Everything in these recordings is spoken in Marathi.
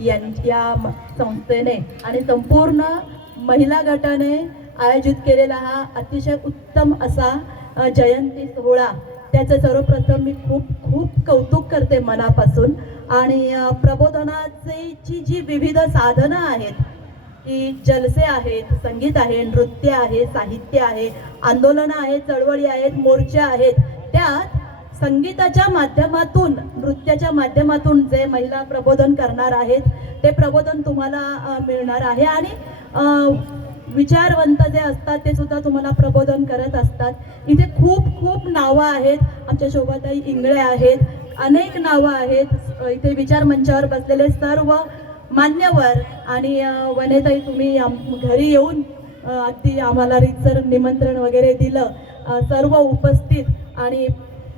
या संस्थेने आणि संपूर्ण महिला गटाने आयोजित केलेला हा अतिशय उत्तम असा जयंती सोहळा, त्याचं सर्वप्रथम मी खूप खूप कौतुक करते मनापासून. आणि प्रबोधनाची जी विविध साधनं आहेत, की जलसे आहेत, संगीत आहे, नृत्य आहे, साहित्य आहे, आंदोलनं आहेत, चळवळी आहेत, मोर्चे आहेत, त्यात संगीताच्या माध्यमातून, नृत्याच्या माध्यमातून जे महिला प्रबोधन करणार आहेत ते प्रबोधन तुम्हाला मिळणार आहे. आणि विचारवंत जे असतात ते सुद्धा तुम्हाला प्रबोधन करत असतात. इथे खूप खूप नावं आहेत. आमच्या शोभाताई इंगळे आहेत, अनेक नावं आहेत. इथे विचार मंचावर बसलेले सर्व मान्यवर आणि वनेताई, तुम्ही घरी येऊन अगदी आम्हाला रीतसर निमंत्रण वगैरे दिलं, सर्व उपस्थित. आणि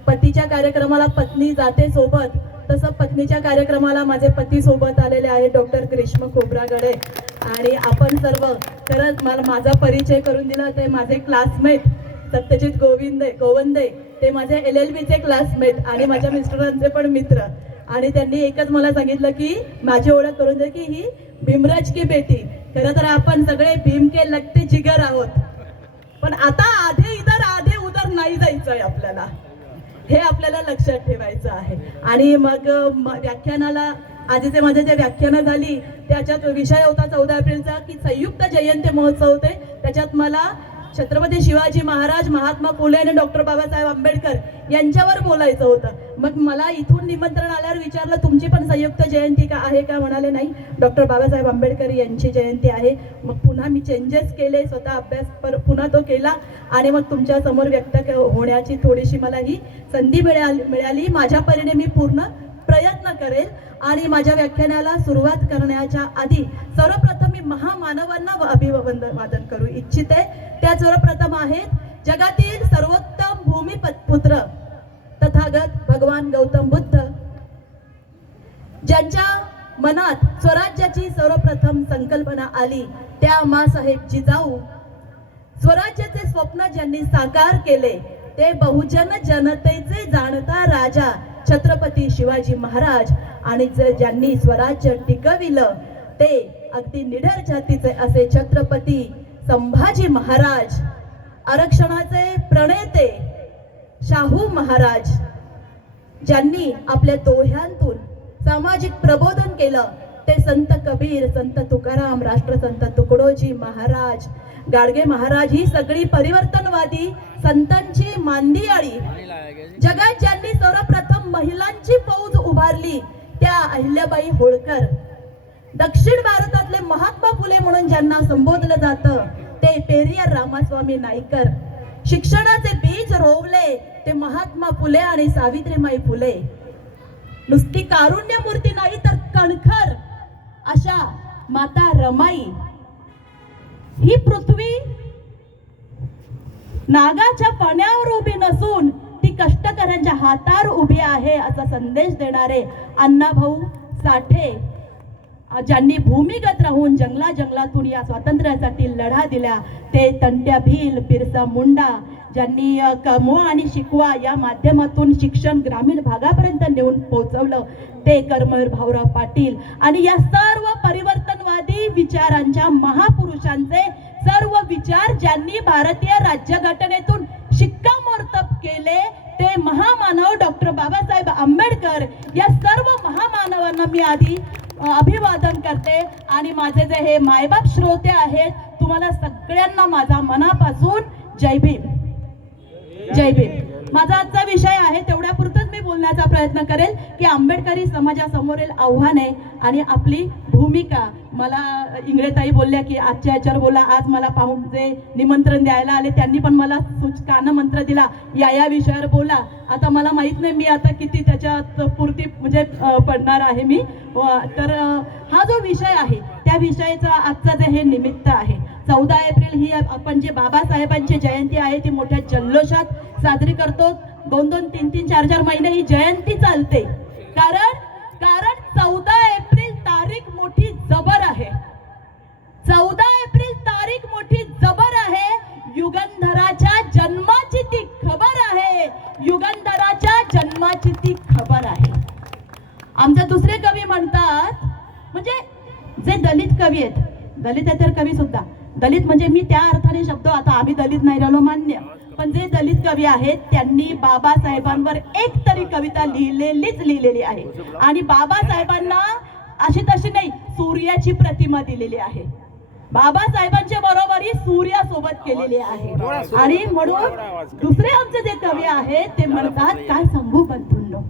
पतीच्या कार्यक्रमाला पत्नी जाते सोबत, तसं पत्नीच्या कार्यक्रमाला माझे पती सोबत आलेले आहेत, डॉक्टर ग्रीष्म खोब्रागडे. आणि आपण सर्व, खरंच मला माझा परिचय करून दिला ते माझे क्लासमेट सत्यजित गोवंदे, ते माझे LLBचे क्लासमेट आणि माझ्या मिस्टरांचे पण मित्र. आणि त्यांनी एकच मला सांगितलं की माझी ओळख करून दे की ही भीमराज की बेटी. खरं तर आपण सगळे भीम के लगते जिगर आहोत, पण आता आधे इधर आधे उधर नाही जायचंय आपल्याला, हे आपल्याला लक्षात ठेवायचं आहे. आणि मग व्याख्यानाला आधीचे माझे जे व्याख्यानं झाली त्याच्यात विषय होता 14 एप्रिलचा की संयुक्त जयंती महोत्सव होते. त्याच्यात मला छत्रपती शिवाजी महाराज, महात्मा फुले आणि डॉक्टर बाबासाहेब आंबेडकर यांच्यावर बोलायचं होतं. मग मला इथून निमंत्रण आल्यावर विचारलं तुमची पण संयुक्त जयंती का आहे का? म्हणाले नाही, डॉक्टर बाबासाहेब आंबेडकर यांची जयंती आहे. मग पुन्हा मी चेंजेस केले, स्वतः अभ्यास पुन्हा तो केला आणि मग तुमच्या समोर व्यक्त होण्याची थोडीशी मला ही संधी मिळाली. माझ्या परीने मी पूर्ण प्रयत्न करेल. आणि माझ्या व्याख्यानाला सुरुवात करण्याच्या आधी सर्वप्रथम मी महामानवांना अभिवादन करू इच्छिते. त्या सर्वप्रथम आहेत जगातील सर्वोत्तम भूमिपुत्र तथागत भगवान गौतम बुद्ध, ज्यांच्या मनात स्वराज्याची सर्वप्रथम संकल्पना आली त्या माँसाहेब जिजाऊ. स्वराज्याचे स्वप्न ज्यांनी साकार केले ते बहुजन जनतेचे जाणता राजा छत्रपती शिवाजी महाराज. आणि ज्यांनी स्वराज्य टिकविलं ते अगदी निडर जातीचे असे छत्रपती संभाजी महाराज. आरक्षणाचे प्रणेते शाहू महाराज, ज्यांनी आपल्या दोह्यांतून सामाजिक प्रबोधन केलं ते संत कबीर, संत तुकाराम, राष्ट्रसंत तुकडोजी महाराज, गाडगे महाराज. ही सगळी परिवर्तनवादी संतांची मांदियाळी. जगात ज्यांनी सर्वप्रथम महिलांची फौज उभारली त्या अहिल्याबाई होळकर. दक्षिण भारतातले महात्मा फुले म्हणून ज्यांना संबोधलं जातं ते पेरियार रामास्वामी नाईकर. शिक्षणाचे बीज रोवले ते महात्मा फुले आणि सावित्रीमाई फुले. नुसती कारुण्य मूर्ती नाही तर कणखर अशा माता रमाई. ही पृथ्वी नागाच्या पाण्यावर उभी नसून ती कष्टकऱ्यांच्या हातावर उभी आहे असा संदेश देणारे अण्णाभाऊ साठे, ज्यांनी भूमिगत राहून जंगलातून या स्वातंत्र्यासाठी लढा दिला. ते तंट्या भील, बिरसा मुंडा, ज्यांनी कमवा आणि शिकवा या माध्यमातून शिक्षण ग्रामीण भागापर्यंत नेऊन पोहोचवलं ते कर्मवीर भाऊराव पाटील. आणि या सर्व परिवर्तनवादी विचारांच्या महापुरुषांचे सर्व विचार ज्यांनी भारतीय राज्यघटनेतून शिक्कामोर्तब केले ते महामानव डॉक्टर बाबासाहेब आंबेडकर. या सर्व महामानवांना मी आधी अभिवादन करते. आणि माझे जे हे मायबाप श्रोते आहेत तुम्हाला सगळ्यांना माझा मनापासून जय भीम, जय भीम. माझा आजचा विषय आहे तेवढ्यापुरतच मी बोलण्याचा प्रयत्न करेल की आंबेडकरी समाजासमोरील आव्हाने आणि आपली भूमिका. मला इंगळेताई बोलल्या की आजच्या याच्यावर बोला. आज मला पाहून जे निमंत्रण द्यायला आले त्यांनी पण मला कानमंत्र दिला या विषयावर बोला. आता मला माहित नाही मी आता किती त्याच्यात पूर्ती म्हणजे पडणार आहे मी. तर हा जो विषय आहे त्या विषयाचा आजचा जे हे निमित्त आहे 14 एप्रिल ही आपण जे बाबासाहेबांची जयंती आहे ती मोठ्या जल्लोषात साजरी करतो. 2-2, 3-3, 4-4 महिने ही जयंती चालते. कारण 14 एप्रिल तारीख मोठी जबर आहे. 14 एप्रिल तारीख मोठी जबर आहे. युगंधराच्या जन्माची ती खबर आहे. युगंधराच्या जन्माची ती खबर आहे. आमचे दुसरे कवी म्हणतात म्हणजे जे दलित कवी आहेत, दलितेतर कवी सुद्धा, दलित म्हणजे मी त्या अर्थाने शब्द, आता आम्ही दलित नाही राहिलो मान्य, पण जे दलित कवी आहेत त्यांनी बाबासाहेबांवर एक तरी कविता लिहिलेली आहे. आणि बाबासाहेबांना अशी तशी नाही, सूर्याची प्रतिमा दिलेली आहे. बाबासाहेबांच्या बरोबरी सूर्यासोबत केलेली आहे. आणि म्हणून दुसरे आमचे जे कवी आहेत ते म्हणतात, काय सांगू बंधूंनो,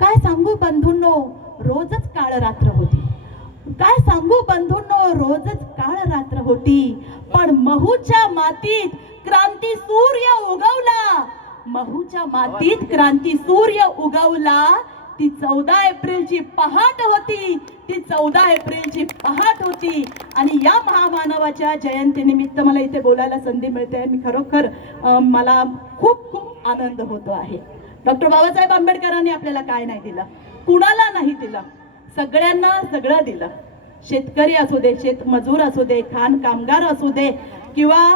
काय सांगू बंधूंनो, रोजच काळ रात्र होती. काय सांगू बंधूंनो, रोजच काळ रात्र होती. पण महूच्या मातीत क्रांती सूर्य उगवला. महूच्या मातीत क्रांती सूर्य उगवला. ती 14 एप्रिलची पहाट होती. ती 14 एप्रिलची पहाट होती. आणि या महामानवाच्या जयंतीनिमित्त मला इथे बोलायला संधी मिळते. मी खरोखर मला खूप खूप आनंद होतो आहे. डॉक्टर बाबासाहेब आंबेडकरांनी आपल्याला काय नाही दिलं, कुणाला नाही दिलं, सगळ्यांना सगळं दिलं. शेतकरी असू दे, शेतमजूर असू दे, खाण कामगार असू दे, किंवा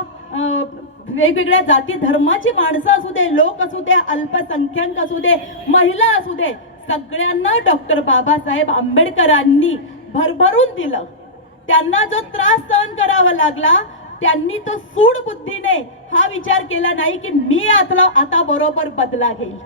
वेगवेगळ्या जाती धर्माची माणसं असू दे, लोक असू दे, अल्पसंख्याक असू दे, महिला असू दे, सगळ्यांना डॉक्टर बाबासाहेब आंबेडकरांनी भरभरून दिलं. त्यांना जो त्रास सहन करावा लागला, त्यांनी तो सूड बुद्धीने हा विचार केला नाही की मी आता बरोबर बदला घेईल.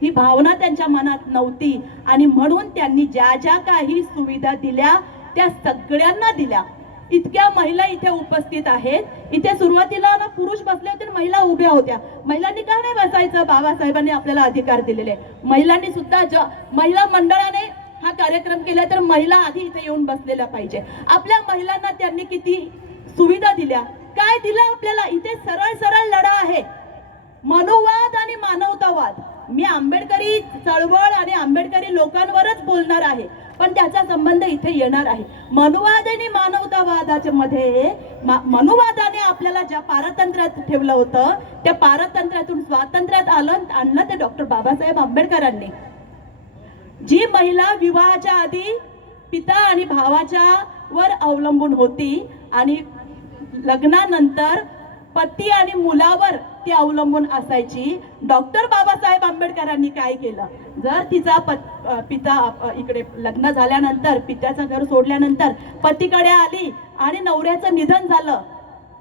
ही भावना त्यांच्या मनात नव्हती. आणि म्हणून त्यांनी ज्या ज्या काही सुविधा दिल्या त्या सगळ्यांना दिल्या. इतक्या महिला इथे उपस्थित आहेत. इथे सुरुवातीला ना पुरुष बसले होते, महिला उभ्या होत्या. महिलांनी का नाही बसायचं? बाबासाहेबांनी आपल्याला अधिकार दिलेले. महिलांनी सुद्धा, महिला मंडळाने हा कार्यक्रम केला तर महिला आधी इथे येऊन बसलेल्या पाहिजे. आपल्या महिलांना त्यांनी किती सुविधा दिल्या, काय दिलं आपल्याला? इथे सरळ सरळ लढा आहे, मनुवाद आणि मानवतावाद. मी आंबेडकरी चळवळ आणि आंबेडकरी लोकांवरच बोलणार आहे, पण त्याचा संबंध इथे येणार आहे. मनुवाद आणि मानवतावादाच्या मध्ये मनुवादाने आपल्याला ज्या पारतंत्र्यात ठेवलं होतं, त्या पारतंत्र्यातून स्वातंत्र्यात आणलं ते डॉक्टर बाबासाहेब आंबेडकरांनी. जी महिला विवाहाच्या आधी पिता आणि भावाच्या वर अवलंबून होती आणि लग्नानंतर पती आणि मुलावर ती अवलंबून असायची, डॉक्टर बाबासाहेब आंबेडकरांनी काय केलं? जर तिचा पिता इकडे लग्न झाल्यानंतर, पित्याचं घर सोडल्यानंतर पतीकडे आली आणि नवऱ्याचं निधन झालं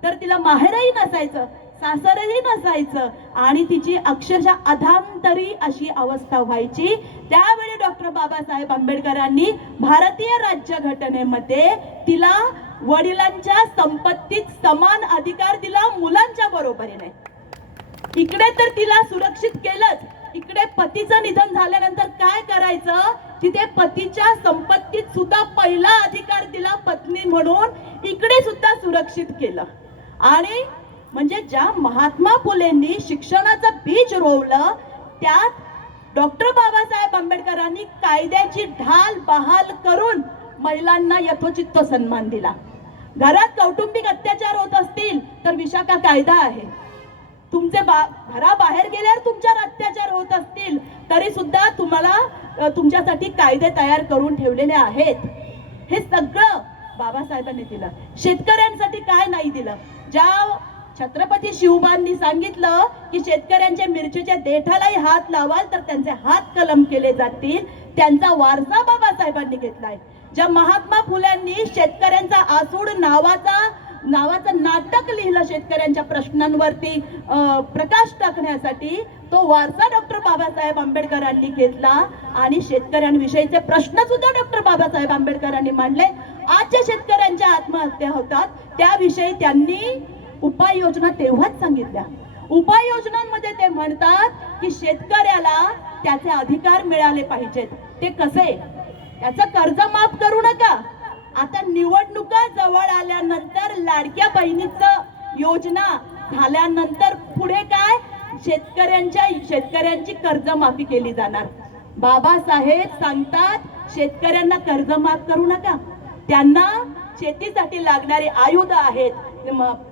तर तिला माहेरही नसायचं, सासरही नसायचं आणि तिची अक्षरशः अधांतरी अशी अवस्था व्हायची. त्यावेळी डॉक्टर बाबासाहेब आंबेडकरांनी भारतीय राज्यघटनेमध्ये तिला वडिलांच्या संपत्तीत समान अधिकार दिला, मुलांच्या बरोबरीने. इकडे तर तिला सुरक्षित केलंच, इकडे पतीचं निधन झाल्यानंतर काय करायचं? तिथे पतीच्या संपत्तीत सुद्धा पहिला अधिकार दिला पत्नी म्हणून, इकडे सुद्धा सुरक्षित केलं. आणि म्हणजे ज्या महात्मा फुलेंनी शिक्षणाचं बीज रोवलं, त्यात डॉक्टर बाबासाहेब आंबेडकरांनी कायद्याची ढाल बहाल करून महिलांना यथोचित सन्मान दिला. घरात कौटुंबिक अत्याचार होत असतील तर विशाखा कायदा आहे. तुमचे घराबाहेर गेल्यावर तुमच्यावर अत्याचार होत असतील तरी सुद्धा तुम्हाला तुमच्यासाठी कायदे तयार करून ठेवलेले आहेत. हे सगळं बाबासाहेबांनी दिलं. शेतकऱ्यांसाठी काय नाही दिलं? ज्या छत्रपती शिवबांनी सांगितलं की शेतकऱ्यांच्या मिरचीच्या देठालाही हात लावाल तर त्यांचे हात कलम केले जातील, त्यांचा वारसा बाबासाहेबांनी घेतलाय. ज्या महात्मा फुल्यांनी शेतकऱ्यांचा आसूड नावाचं नाटक लिहिलं शेतकऱ्यांच्या प्रश्नांवरती प्रकाश टाकण्यासाठी, तो वारसा डॉक्टर बाबासाहेब आंबेडकरांनी घेतला आणि शेतकऱ्यांविषयीचे प्रश्न सुद्धा डॉक्टर बाबासाहेब आंबेडकरांनी मांडले. आजच्या शेतकऱ्यांच्या आत्महत्या होतात त्याविषयी त्यांनी उपाययोजना तेव्हाच सांगितल्या. उपाययोजनांमध्ये ते म्हणतात की शेतकऱ्याला त्याचे अधिकार मिळाले पाहिजेत. ते कसे? त्याचं कर्ज माफ करू नका. आता निवडणुका जवळ आल्यानंतर लाडक्या बहिणीचं योजना झाल्यानंतर पुढे काय? शेतकऱ्यांची कर्जमाफी केली जाणार. बाबासाहेब सांगतात शेतकऱ्यांना कर्ज माफ करू नका. त्यांना शेतीसाठी लागणारे आयुध आहेत,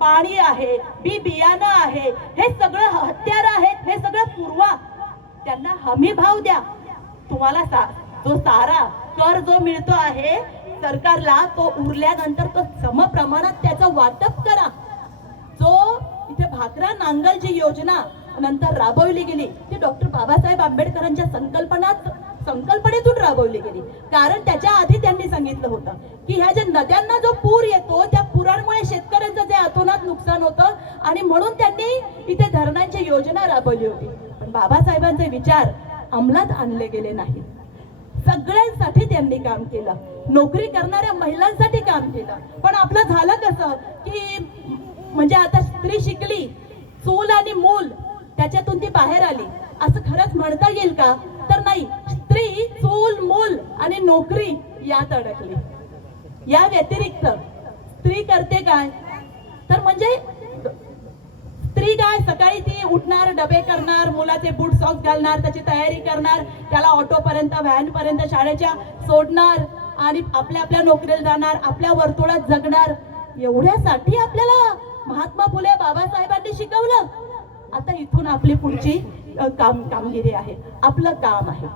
पाणी आहे, बियाणं आहे, हे सगळं हत्यार आहेत, हे सगळं पुरवा. त्यांना हमी भाव द्या. तुम्हाला जो सारा कर जो मिळतो आहे सरकारला, तो उरल्यानंतर तो समप्रमाणात त्याचं वाटप करा. जो इथे भाकरा नांगल जी योजना नंतर राबवली गेली ती डॉक्टर बाबासाहेब आंबेडकरांच्या संकल्पनेतून राबवली गेली. कारण त्याच्या आधी त्यांनी सांगितलं होतं की ह्या ज्या नद्यांना जो पूर येतो त्या पुरामुळे शेतकऱ्यांचं जे अतोनात नुकसान होतं आणि म्हणून त्यांनी इथे धरणांची योजना राबवली होती. पण बाबासाहेबांचे विचार अंमलात आणले गेले नाही. सगळ्यांसाठी त्यांनी काम केलं, नोकरी करणाऱ्या महिलांसाठी काम केलं. पण आपलं झालं कसं की म्हणजे आता स्त्री शिकली, चूल आणि मूल त्याच्यातून ती बाहेर आली असं खरंच म्हणता येईल का? तर नाही. स्त्री, चूल, मूल आणि नोकरी यात अडकली. या व्यतिरिक्त स्त्री करते काय? तर म्हणजे स्त्री काय, सकाळी ती उठणार, डबे करणार, मुलाचे बूट सॉक्स घालणार, त्याची तयारी करणार, त्याला ऑटो पर्यंत, व्हॅन पर्यंत शाळेच्या सोडणार आणि आपल्या आपल्या नोकरीला जाणार, आपल्या वर्तुळात जगणार. एवढ्यासाठी आपल्याला महात्मा फुले बाबासाहेबांनी शिकवलं. आता इथून आपली पुढची कामगिरी आहे, आपलं काम आहे.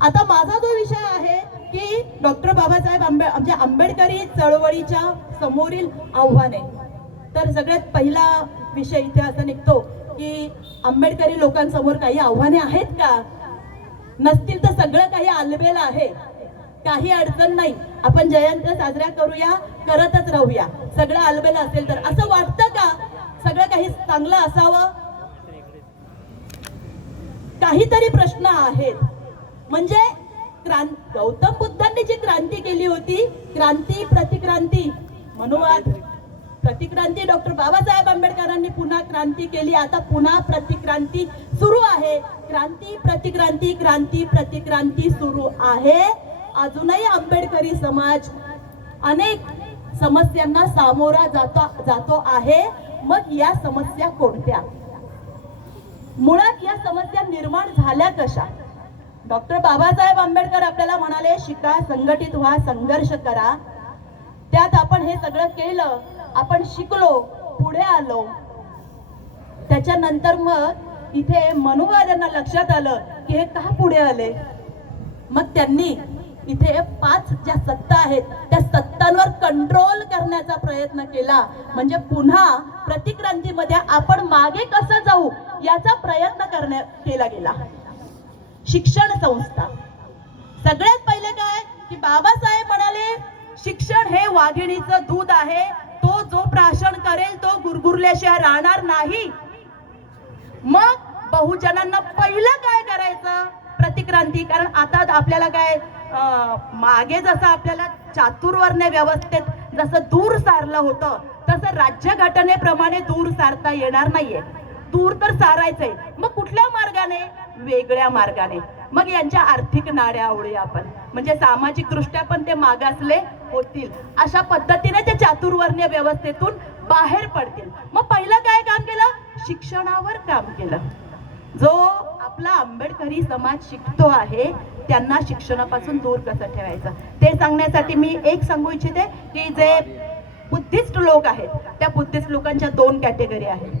आता माझा जो विषय आहे की डॉक्टर बाबासाहेब आमच्या आंबेडकरी चळवळीच्या समोरील आव्हाने. तर सगळ्यात पहिला विषय इथे असा निघतो की आंबेडकरी लोकांसमोर काही आव्हाने आहेत का? नसतील तर सगळं काही आलबेल आहे, काही अडचण नाही, आपण जयंती साजऱ्या करूया, करतच राहूया, सगळं आलबेल असेल तर. असं वाटतं का सगळं काही चांगलं असावं? काहीतरी प्रश्न आहेत. म्हणजे गौतम बुद्धांनी जी क्रांती केली होती, क्रांती प्रतिक्रांती, मनुवाद प्रतिक्रांती, डॉक्टर बाबासाहेब आंबेडकरांनी पुन्हा क्रांती केली. आता पुन्हा प्रतिक्रांती सुरू आहे. क्रांती प्रतिक्रांती, क्रांती प्रतिक्रांती सुरू आहे. अजूनही आंबेडकरी समाज अनेक समस्यांना सामोरा जातो आहे. मग या समस्या कोणत्या? मुळात या समस्या निर्माण झाल्या कशा? डॉक्टर बाबासाहेब आंबेडकर आपल्याला म्हणाले, शिका, संघटित व्हा, संघर्ष करा. त्यात आपण हे सगळं केलं, आपण शिकलो, पुढे आलो. त्याच्यानंतर मग इथे मनुवाद्यांना लक्षात आलं की हे का पुढे आले. मग त्यांनी इथे 5 ज्या सत्ता आहेत त्या सत्तांवर कंट्रोल करण्याचा प्रयत्न केला. म्हणजे पुन्हा प्रतिक्रांतीमध्ये आपण मागे कसं जाऊ याचा प्रयत्न केला गेला. शिक्षण संस्था. सगळ्यात पहिले काय की बाबासाहेब म्हणाले, शिक्षण हे वाघिणीचं दूध आहे, तो जो प्राशन करेल तो गुरगुरल्याशिवाय राहणार नाही. मग बहुजनांना पहिलं काय करायचं? प्रतिक्रांती. कारण आता आपल्याला काय मागे जसं आपल्याला चातुर्वर्ण्य व्यवस्थेत जसं दूर सारलं होतं तसं राज्यघटनेप्रमाणे दूर सारता येणार नाहीये. दूर तर सारायचंय, मग कुठल्या मार्गाने? वेगळ्या मार्गाने. मग यांच्या आर्थिक नाड्या आवळूया आपण, म्हणजे सामाजिक दृष्ट्या पण ते मागासले होतील. अशा पद्धतीने ते चातुर्वर्ण्य व्यवस्थेतून बाहेर पडतील. मग पहिलं काय काम केलं? शिक्षणावर काम केलं. जो आपला आंबेडकरी समाज शिकतो आहे त्यांना शिक्षणापासून दूर कसं ठेवायचं ते सांगण्यासाठी मी एक सांगू इच्छिते की जे बुद्धिस्ट लोक आहेत त्या बुद्धिस्ट लोकांच्या 2 कॅटेगरी आहेत.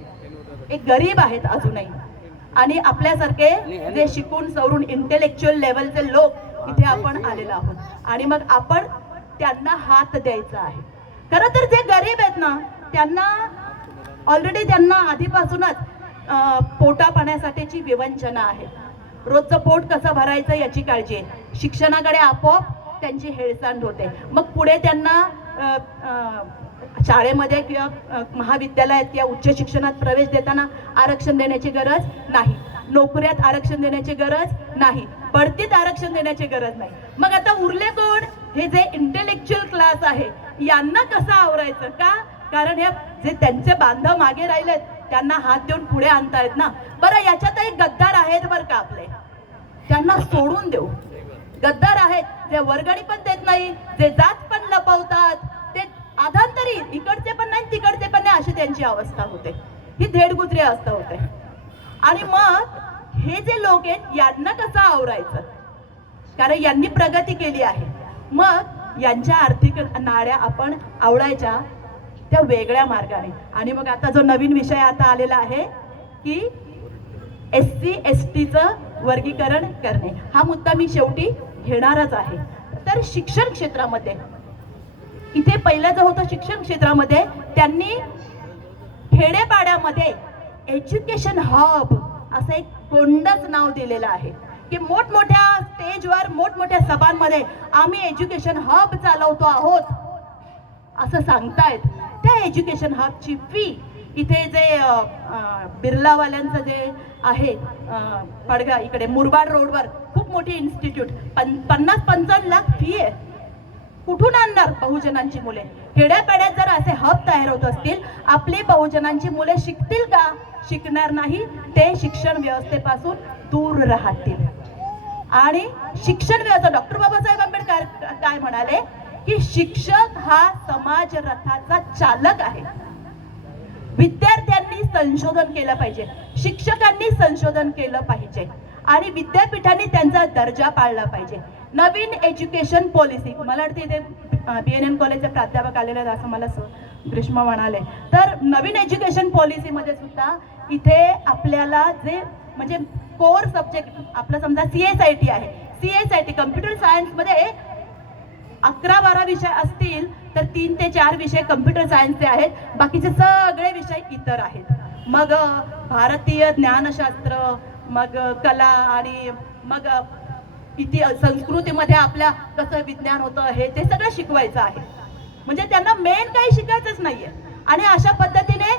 एक गरीब आहेत अजूनही, आणि आपल्यासारखे जे शिकून सवरून इंटेलेक्च्युअल लेवलचे लोक इथे आपण आलेलो आहोत. आणि मग आपण त्यांना हात द्यायचा आहे. खरं तर जे गरीब आहेत ना त्यांना ऑलरेडी त्यांना आधीपासूनच पोटा पाण्यासाठीची विवंचना आहे. रोजचं पोट कसं भरायचं याची काळजी आहे. शिक्षणाकडे आपोआप त्यांची हेळसांड होते. मग पुढे त्यांना शाळेमध्ये किंवा महाविद्यालयात किंवा उच्च शिक्षणात प्रवेश देताना आरक्षण देण्याची गरज नाही, नोकऱ्यात आरक्षण देण्याची गरज नाही, बढतीत आरक्षण देण्याची गरज नाही. मग आता उरले कोण? हे जे इंटेलेक्च्युअल क्लास आहे यांना कसं आवरायचं का? कारण हे जे त्यांचे बांधव मागे राहिलेत त्यांना हात देऊन पुढे आणतायत ना. बरं, याच्यातही गद्दार आहेत बरं का आपले, त्यांना सोडून देऊ. गद्दार आहेत जे वर्गणी पण देत नाही, जे जात पण लपवतात, ते आधांतरी इकडचे पण नाही तिकडचे पण नाही अशी त्यांची अवस्था होते. ही धेडगुजरी अवस्था होते. आणि मग हे जे लोक आहेत यांना कसं आवरायचं? कारण यांनी प्रगती केली आहे. मग यांच्या आर्थिक नाड्या आपण आवळायच्या त्या वेगळ्या मार्गाने. आणि मग आता जो नवीन विषय आता आलेला आहे की SC STचं वर्गीकरण करणे, हा मुद्दा मी शेवटी घेणारच आहे. तर शिक्षण क्षेत्रामध्ये इथे पहिलं जो होतं शिक्षण क्षेत्रामध्ये त्यांनी खेडेपाड्यामध्ये एज्युकेशन हब असं एक गोंडच नाव दिलेलं आहे. की मोठमोठ्या स्टेजवर मोठमोठ्या सभांमध्ये आम्ही एज्युकेशन हब चालवतो आहोत असं सांगतायत. त्या एज्युकेशन हबची फी इथे जे बिर्लावाल्यांचं जे आहे पडगा इकडे मुरबाड रोडवर खूप मोठी इन्स्टिट्यूट 50-55 लाख फी आहे. कुठून आणणार बहुजनांची मुले? खेड्यापाड्यात जर असे हब तयार होत असतील, आपली बहुजनांची मुले शिकतील का? शिकणार नाही. ते शिक्षण व्यवस्थेपासून दूर राहतील. आणि शिक्षण व्यवस्था, डॉक्टर बाबासाहेब आंबेडकर काय म्हणाले की शिक्षक हा समाज रथाचा चालक आहे. विद्यार्थ्यांनी संशोधन केलं पाहिजे, शिक्षकांनी संशोधन केलं पाहिजे आणि विद्यापीठांनी त्यांचा दर्जा पाळला पाहिजे. नवीन एज्युकेशन पॉलिसी, मला वाटते इथे BNN कॉलेजचे प्राध्यापक आलेले आहेत असं मला ग्रीष्मा म्हणाले. तर नवीन एज्युकेशन पॉलिसीमध्ये सुद्धा इथे आपल्याला जे म्हणजे कोर सब्जेक्ट आपलं समजा CSIT आहे, CSIT कम्प्युटर सायन्समध्ये 11-12 विषय असतील तर 3 ते 4 विषय कम्प्युटर सायन्सचे आहेत, बाकीचे सगळे विषय इतर आहेत. मग भारतीय ज्ञानशास्त्र, मग कला आणि मग संस्कृतीमध्ये आपल्या कसं विज्ञान होतं हे ते सगळं शिकवायचं आहे. म्हणजे त्यांना मेन काही शिकायचंच नाहीये. आणि अशा पद्धतीने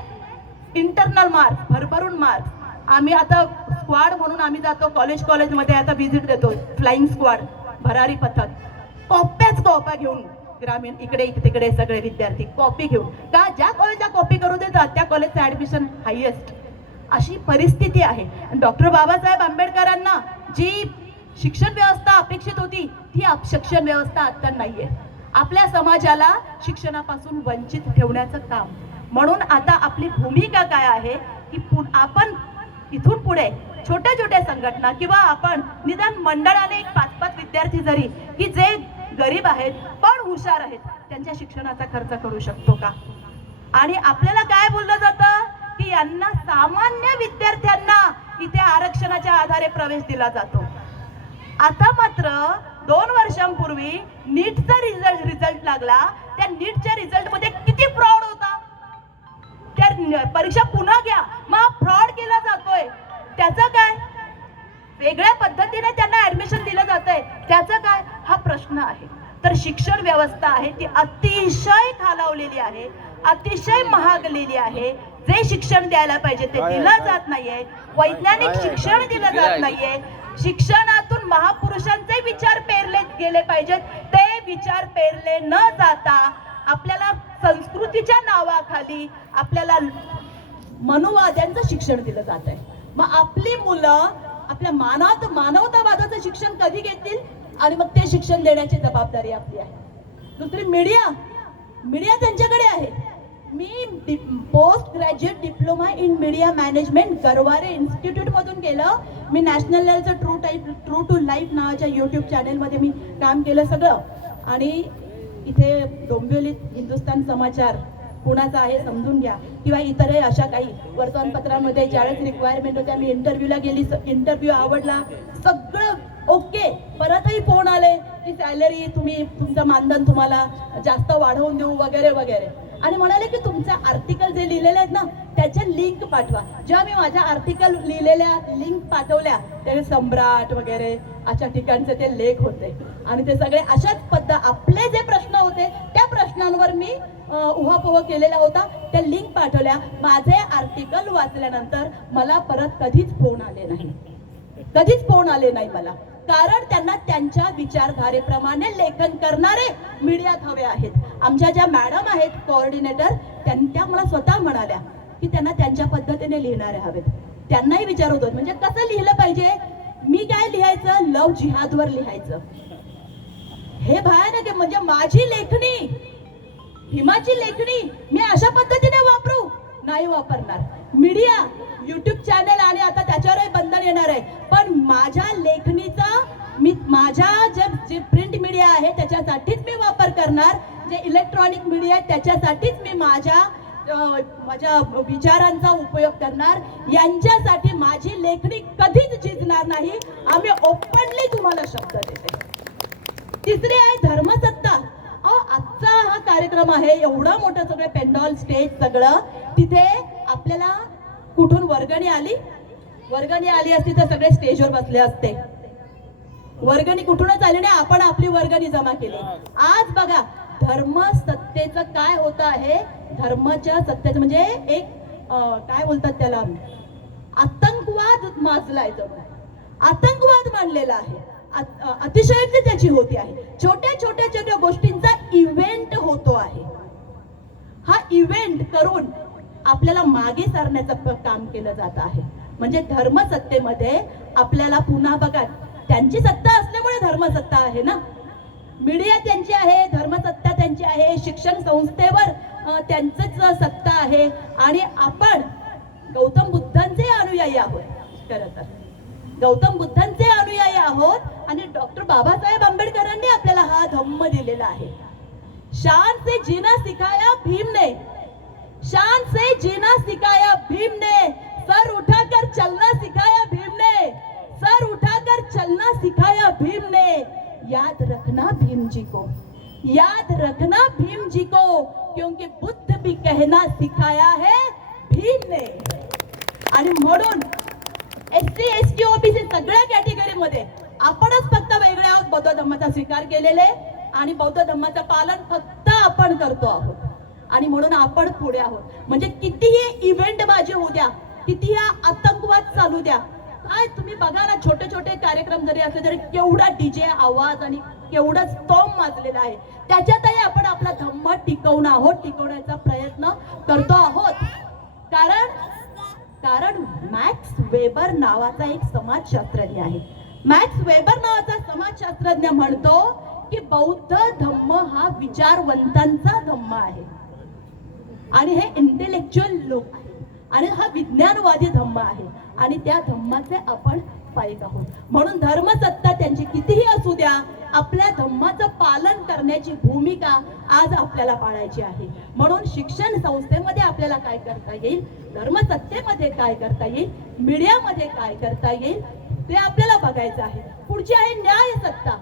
इंटरनल मार्क्स, भरभरून मार्क्स. आम्ही आता स्क्वॉड म्हणून आम्ही जातो कॉलेजमध्ये आता व्हिजिट देतो, फ्लाइंग स्क्वॉड, भरारी पथक, कॉप्या घेऊन ग्रामीण इकडे तिकडे सगळे विद्यार्थी कॉपी घेऊन, का ज्या कॉलेजला कॉपी करू देतात त्या कॉलेजचं ऍडमिशन हायेस्ट. अशी परिस्थिती आहे. डॉक्टर बाबासाहेब आंबेडकरांना जी शिक्षण व्यवस्था अपेक्षित होती ती शिक्षण व्यवस्था आता नाहीये. आपल्या समाजाला शिक्षणापासून वंचित ठेवण्याचं काम. म्हणून आता आपली भूमिका काय आहे की आपण इथून पुढे छोट्या छोट्या संघटना किंवा आपण निदान मंडळाने 5-5 विद्यार्थी जरी की जे गरीब आहेत पण हुशार आहेत त्यांच्या शिक्षणाचा खर्च करू शकतो का? आणि आपल्याला काय बोललं जातं की यांना सामान्य विद्यार्थ्यांना इथे आरक्षणाच्या आधारे प्रवेश दिला जातो. आता मात्र 2 वर्षांपूर्वी नीटचा रिझल्ट लागला. त्या नीटच्या रिझल्टमध्ये किती फ्रॉड होता. त्या परीक्षा पुन्हा घ्या, मग फ्रॉड केला जातोय. त्याचं काय? वेगळ्या पद्धतीने त्यांना ऍडमिशन दिलं जातंय, त्याचं काय? हा प्रश्न आहे. तर शिक्षण व्यवस्था आहे ती अतिशय खालावलेली आहे, अतिशय महागलेली आहे. जे शिक्षण द्यायला पाहिजे ते दिलं जात नाहीये. वैज्ञानिक शिक्षण दिलं जात नाहीये. शिक्षणातून महापुरुषांचे विचार पेरले गेले पाहिजेत. ते विचार पेरले न जाता आपल्याला संस्कृतीच्या नावाखाली आपल्याला मनुवाद्यांचं शिक्षण दिलं जात आहे. मग आपली मुलं आपल्या मानवतावादाचं शिक्षण कधी घेतील? आणि मग ते शिक्षण देण्याची जबाबदारी आपली आहे. दुसरी मीडिया त्यांच्याकडे आहे. मी post graduate diploma in media management Garware institute मधून केलं. मी नॅशनल लेवलचं ट्रू टू लाईफ नावाच्या YouTube चॅनेलमध्ये मी काम केलं सगळं. आणि इथे डोंबिवलीत हिंदुस्तान समाचार कुणाचा आहे समजून घ्या, किंवा इतरही अशा काही वर्तमानपत्रामध्ये ज्यावेळेस रिक्वायरमेंट होत्या मी इंटरव्ह्यूला गेली, इंटरव्ह्यू आवडला, सगळं ओके. परतही फोन आले की सॅलरी तुमचं मानधन तुम्हाला जास्त वाढवून देऊ वगैरे वगैरे. आणि म्हणाले की तुमचे आर्टिकल जे लिहिलेले आहेत ना त्याच्या लिंक पाठवा. जेव्हा मी माझ्या आर्टिकल लिहिलेल्या लिंक पाठवल्या त्याचे सम्राट वगैरे अशा ठिकाणचे ते लेख होते. आणि ते सगळे अशाच पद्धत आपले जे प्रश्न होते त्या प्रश्नांवर मी उहापोह केलेला होता. त्या लिंक पाठवल्या. माझे आर्टिकल वाचल्यानंतर मला परत कधीच फोन आले नाही मला. कारण त्यांना त्यांच्या विचारधारेप्रमाणे लेखन करणारे मीडियात हवे आहेत. आमच्या ज्या मॅडम आहेत कोऑर्डिनेटर त्या मला स्वतः म्हणाल्या की त्यांना त्यांच्या पद्धतीने लिहिणारे हवेत. त्यांनाही विचार होतो म्हणजे कसं लिहिलं पाहिजे. मी काय लिहायचं? लव जिहादवर लिहायचं. हे भयानक आहे. म्हणजे माझी लेखणी, हिमाची लेखणी मी अशा पद्धतीने वापरू नाही वापरणार. मीडिया YouTube चॅनल आणि आता त्याच्यावरही बंधन येणार आहे. पण माझ्या लेखणीचा मी माझ्या जे प्रिंट मीडिया आहे त्याच्यासाठीच मी वापर करणार. जे इलेक्ट्रॉनिक मीडिया आहे त्याच्यासाठीच मी माझ्या विचारांचा उपयोग करणार. यांच्यासाठी माझी लेखणी कधीच झिजणार नाही. आम्ही ओपनली तुम्हाला शब्द देते. तिसरी आहे धर्मसत्ता. आजचा हा कार्यक्रम आहे, एवढा मोठा सगळं पेंडॉल स्टेज सगळं, तिथे आपल्याला कुठून वर्गणी आली असती तर सगळे स्टेजवर बसले असते. वर्गणी कुठूनच आली नाही, आपण आपली वर्गणी जमा केली. आज बघा धर्म सत्तेचं काय होत आहे, धर्माच्या सत्तेचं म्हणजे एक काय बोलतात त्याला, आतंकवाद माजलाय, आतंकवाद मानलेला आहे. अतिशयोक्ती त्याची होती आहे. छोट्या छोट्या गोष्टींचा इव्हेंट होतो आहे. हा इव्हेंट करून आपल्याला मागे सारण्याचं काम केलं जात आहे. म्हणजे धर्मसत्तेमध्ये आपल्याला पुन्हा बघा, त्यांची सत्ता असल्यामुळे धर्मसत्ता आहे ना, मीडिया त्यांची आहे, धर्मसत्ता त्यांची आहे, शिक्षण संस्थेवर त्यांचंच सत्ता आहे. आणि आपण गौतम बुद्धांचे अनुयायी आहोत. खरं तर गौतम बुद्धांचे अनुयायी आहोत आणि डॉक्टर बाबासाहेब आंबेडकरांनी आपल्याला हा धम्म दिलेला आहे. शान से जीना सिखाया भीम ने, शान से जीना सिखाया भीम ने, सर उठाकर चलना सिखाया भीम ने, सर उठाकर चलना सिखाया भीम ने. याद रखना भीम जी को, याद रखना भीम जी को, क्योंकि बुद्ध भी कहना सिखाया है भीम ने. आणि म्हणून SC ST OBC सगळ्या कॅटेगरीमध्ये आपणच फक्त वेगळे आहोत, बौद्ध धर्माचा स्वीकार केलेले आणि बौद्ध धर्माचं पालन फक्त आपण करतो आहोत. आणि म्हणून आपण पुढे आहोत. म्हणजे कितीही इव्हेंट बाजी होऊ द्या, कितीही आतंकवाद चालू द्या, काय तुम्ही बघा ना, छोटे छोटे कार्यक्रम जरी असले तरी केवढा DJ आवाज आणि केवढा स्तोम माजलेला आहे. त्याच्यातही आपण आपला धम्म टिकवणं आहोत, टिकवण्याचा प्रयत्न करतो आहोत. कारण मॅक्स वेबर नावाचा एक समाजशास्त्रज्ञ आहे. मॅक्स वेबर नावाचा समाजशास्त्रज्ञ म्हणतो की बौद्ध धम्म हा विचारवंतांचा धम्म आहे आणि हे इंटेलेक्च्युअल लोक आहे आणि हा विज्ञानवादी धम्म आहे आणि त्या धम्माचे आपण पाईक आहोत. म्हणून धर्मसत्ता त्यांची कितीही असू द्या, आपल्या धम्माचं पालन करण्याची भूमिका आज आपल्याला पाळायची आहे. म्हणून शिक्षण संस्थेमध्ये आपल्याला काय करता येईल, धर्मसत्तेमध्ये काय करता येईल, मीडियामध्ये काय करता येईल, ते आपल्याला बघायचं आहे. पुढची आहे न्यायसत्ता.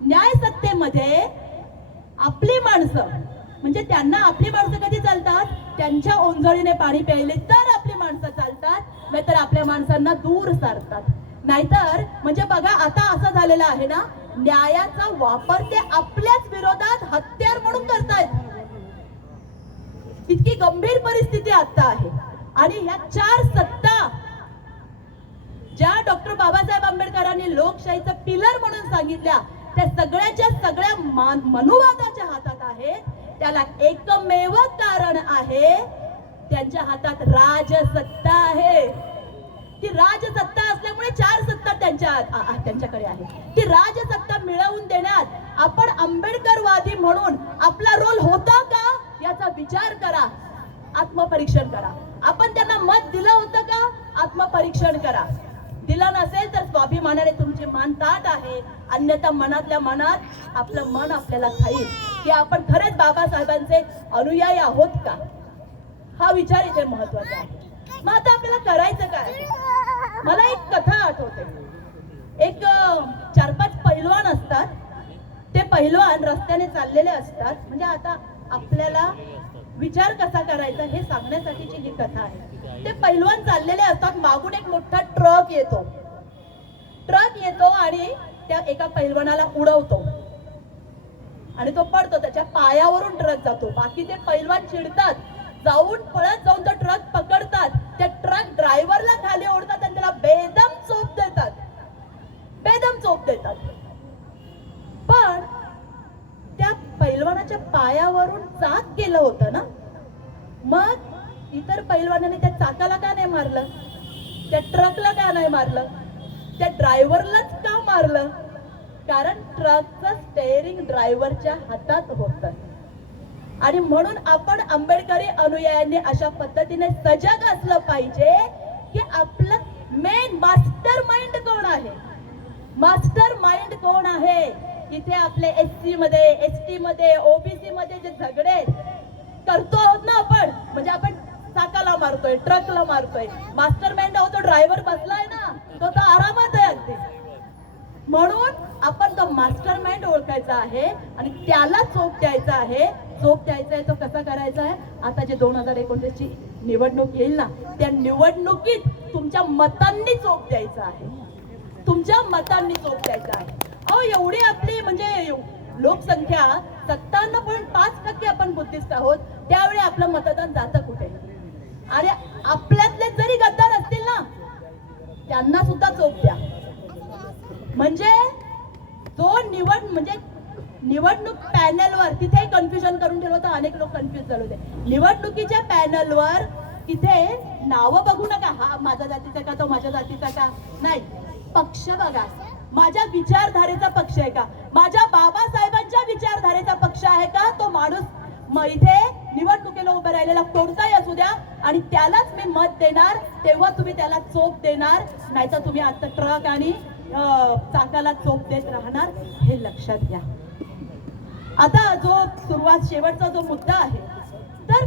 न्यायसत्तेमध्ये आपली माणसं, म्हणजे त्यांना आपली माणसं कधी चालतात, त्यांच्या ओंजळीने पाणी प्यायले तर आपली माणसं चालतात, नाहीतर आपल्या माणसांना दूर सारतात. नाहीतर म्हणजे बघा आता असं झालेलं आहे ना, न्यायाचा वापर ते आपल्याच विरोधात हत्यार म्हणून करतायत. इतकी गंभीर परिस्थिती आता आहे. आणि ह्या 4 सत्ता ज्या डॉक्टर बाबासाहेब आंबेडकरांनी लोकशाहीचं पिलर म्हणून सांगितल्या, त्या सगळ्याच्या सगळ्या मनुवादाच्या हातात आहेत. त्याला एकमेव कारण आहे, त्यांच्या हातात राजसत्ता आहे. ती राजसत्ता असल्यामुळे 4 सत्ता त्यांच्याकडे आहे. ती राजसत्ता मिळवून देण्यात आपण आंबेडकरवादी म्हणून आपला रोल होता का याचा विचार करा, आत्मपरीक्षण करा. आपण त्यांना मत दिलं होतं का, आत्मपरीक्षण करा. दिलं नसेल तर स्वाभिमानाने तुमची मान ताट आहे, अन्यथा मनातल्या मनात आपलं मन आपल्याला खाईल की आपण खरेच बाबासाहेबांचे अनुयायी आहोत का, हा विचार इथे महत्वाचा आहे. मग आता आपल्याला करायचं काय, मला एक कथा आठवते. एक 4-5 पैलवान असतात. ते पैलवान रस्त्याने चाललेले असतात. म्हणजे आता आपल्याला विचार कसा करायचा हे सांगण्यासाठीची ही कथा आहे. ते पैलवान चाललेले असतात, मागून एक मोठा ट्रक येतो आणि त्या एका पैलवानाला उडवतो आणि तो पडतो, त्याच्या पायावरून ट्रक जातो. बाकी ते पैलवान चिडतात, पळत जाऊन तो ट्रक पकडतात, त्या ट्रक ड्रायव्हरला खाली ओढतात आणि त्याला बेदम चोप देतात. पण त्या पैलवानाच्या पायावरून चाक गेलं होतं ना, मग इतर पैलवानाने त्या चाकाला का नाही मारलं, त्या ट्रकला का नाही मारलं, त्या ड्रायव्हरलाच का मारलं? कारण ट्रकचं स्टेअरिंग ड्रायव्हरच्या हातात होतं. आणि म्हणून आपण आंबेडकरी अनुयायांनी अशा पद्धतीने सजग असलं पाहिजे की आपलं मेन मास्टर माइंड कोण आहे, मास्टर माइंड कोण आहे. इथे आपले SC मध्ये, ST मध्ये, OBC मध्ये जे झगडे करतो आहोत ना आपण, म्हणजे आपण चाकाला मारतोय, ट्रकला मारतोय, मास्टर माइंड आहोत तो ड्रायव्हर बसलाय ना, तो तर आरामात आहे अगदी. म्हणून आपण तो मास्टर माइंड ओळखायचा आहे आणि त्याला चोप द्यायचा आहे. चोप द्यायचा आहे तो कसा करायचा आहे, आता जे 2029 ची निवडणूक येईल ना, त्या निवडणुकीत तुमच्या मतांनी चोप द्यायचा आहे. तुमच्या मतांनी चोप द्यायचा आहे. अहो एवढी आपली म्हणजे लोकसंख्या 57.5% आपण बुद्धिस्ट आहोत, त्यावेळी आपलं मतदान जातं कुठे? आणि आपल्यातले जरी गद्दार असतील ना, त्यांना सुद्धा चोप द्या. म्हणजे जो निवडणूक पॅनलवर तिथे कन्फ्युजन करून ठेवलं होतं, अनेक लोक कन्फ्युज झाले होते. निवडणुकीच्या पॅनलवर तिथे नावं बघू नका, हा माझ्या जातीचा का, तो माझ्या जातीचा का, नाही, पक्ष बघा. माझ्या विचारधारेचा पक्ष आहे का, माझ्या बाबासाहेबांच्या विचारधारेचा पक्ष आहे का, तो माणूस इथे निवडणुकीला उभं राहिलेला कोणताही असू द्या, आणि त्यालाच मी मत देणार. तेव्हा तुम्ही त्याला चोप देणार, नाहीतर तुम्ही आता ट्रक आणि चाकाला चोप देत राहणार, हे लक्षात घ्या. आता जो शेवटचा जो मुद्दा आहे, तर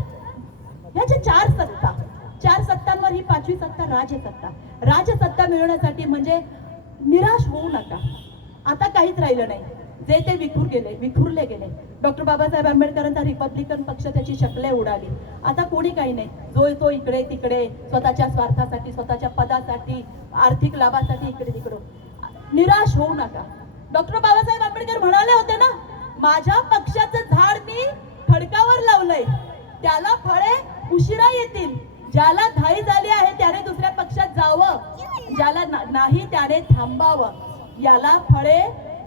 ह्याच्या चार सत्तांवर ही 5वी सत्ता राजसत्ता मिळवण्यासाठी म्हणजे निराश होऊ नका. आता काहीच राहिलं नाही, जे ते विखुरले गेले. डॉक्टर बाबासाहेब आंबेडकरांचा रिपब्लिकन पक्ष, त्याची शकले उडाली. आता कोणी काही नाही, जो तो इकडे तिकडे स्वतःच्या स्वार्थासाठी, स्वतःच्या पदासाठी, आर्थिक लाभासाठी इकडे तिकडे. निराश होऊ नका. डॉक्टर बाबासाहेब आंबेडकर म्हणाले होते ना, माझ्या पक्षाचं झाड मी खडकावर लावलंय, त्याला फळे उशिरा येतील. ज्याला घाई झाली आहे त्याने दुसऱ्या पक्षात जावं, ज्याला नाही त्याने थांबावं. याला फळे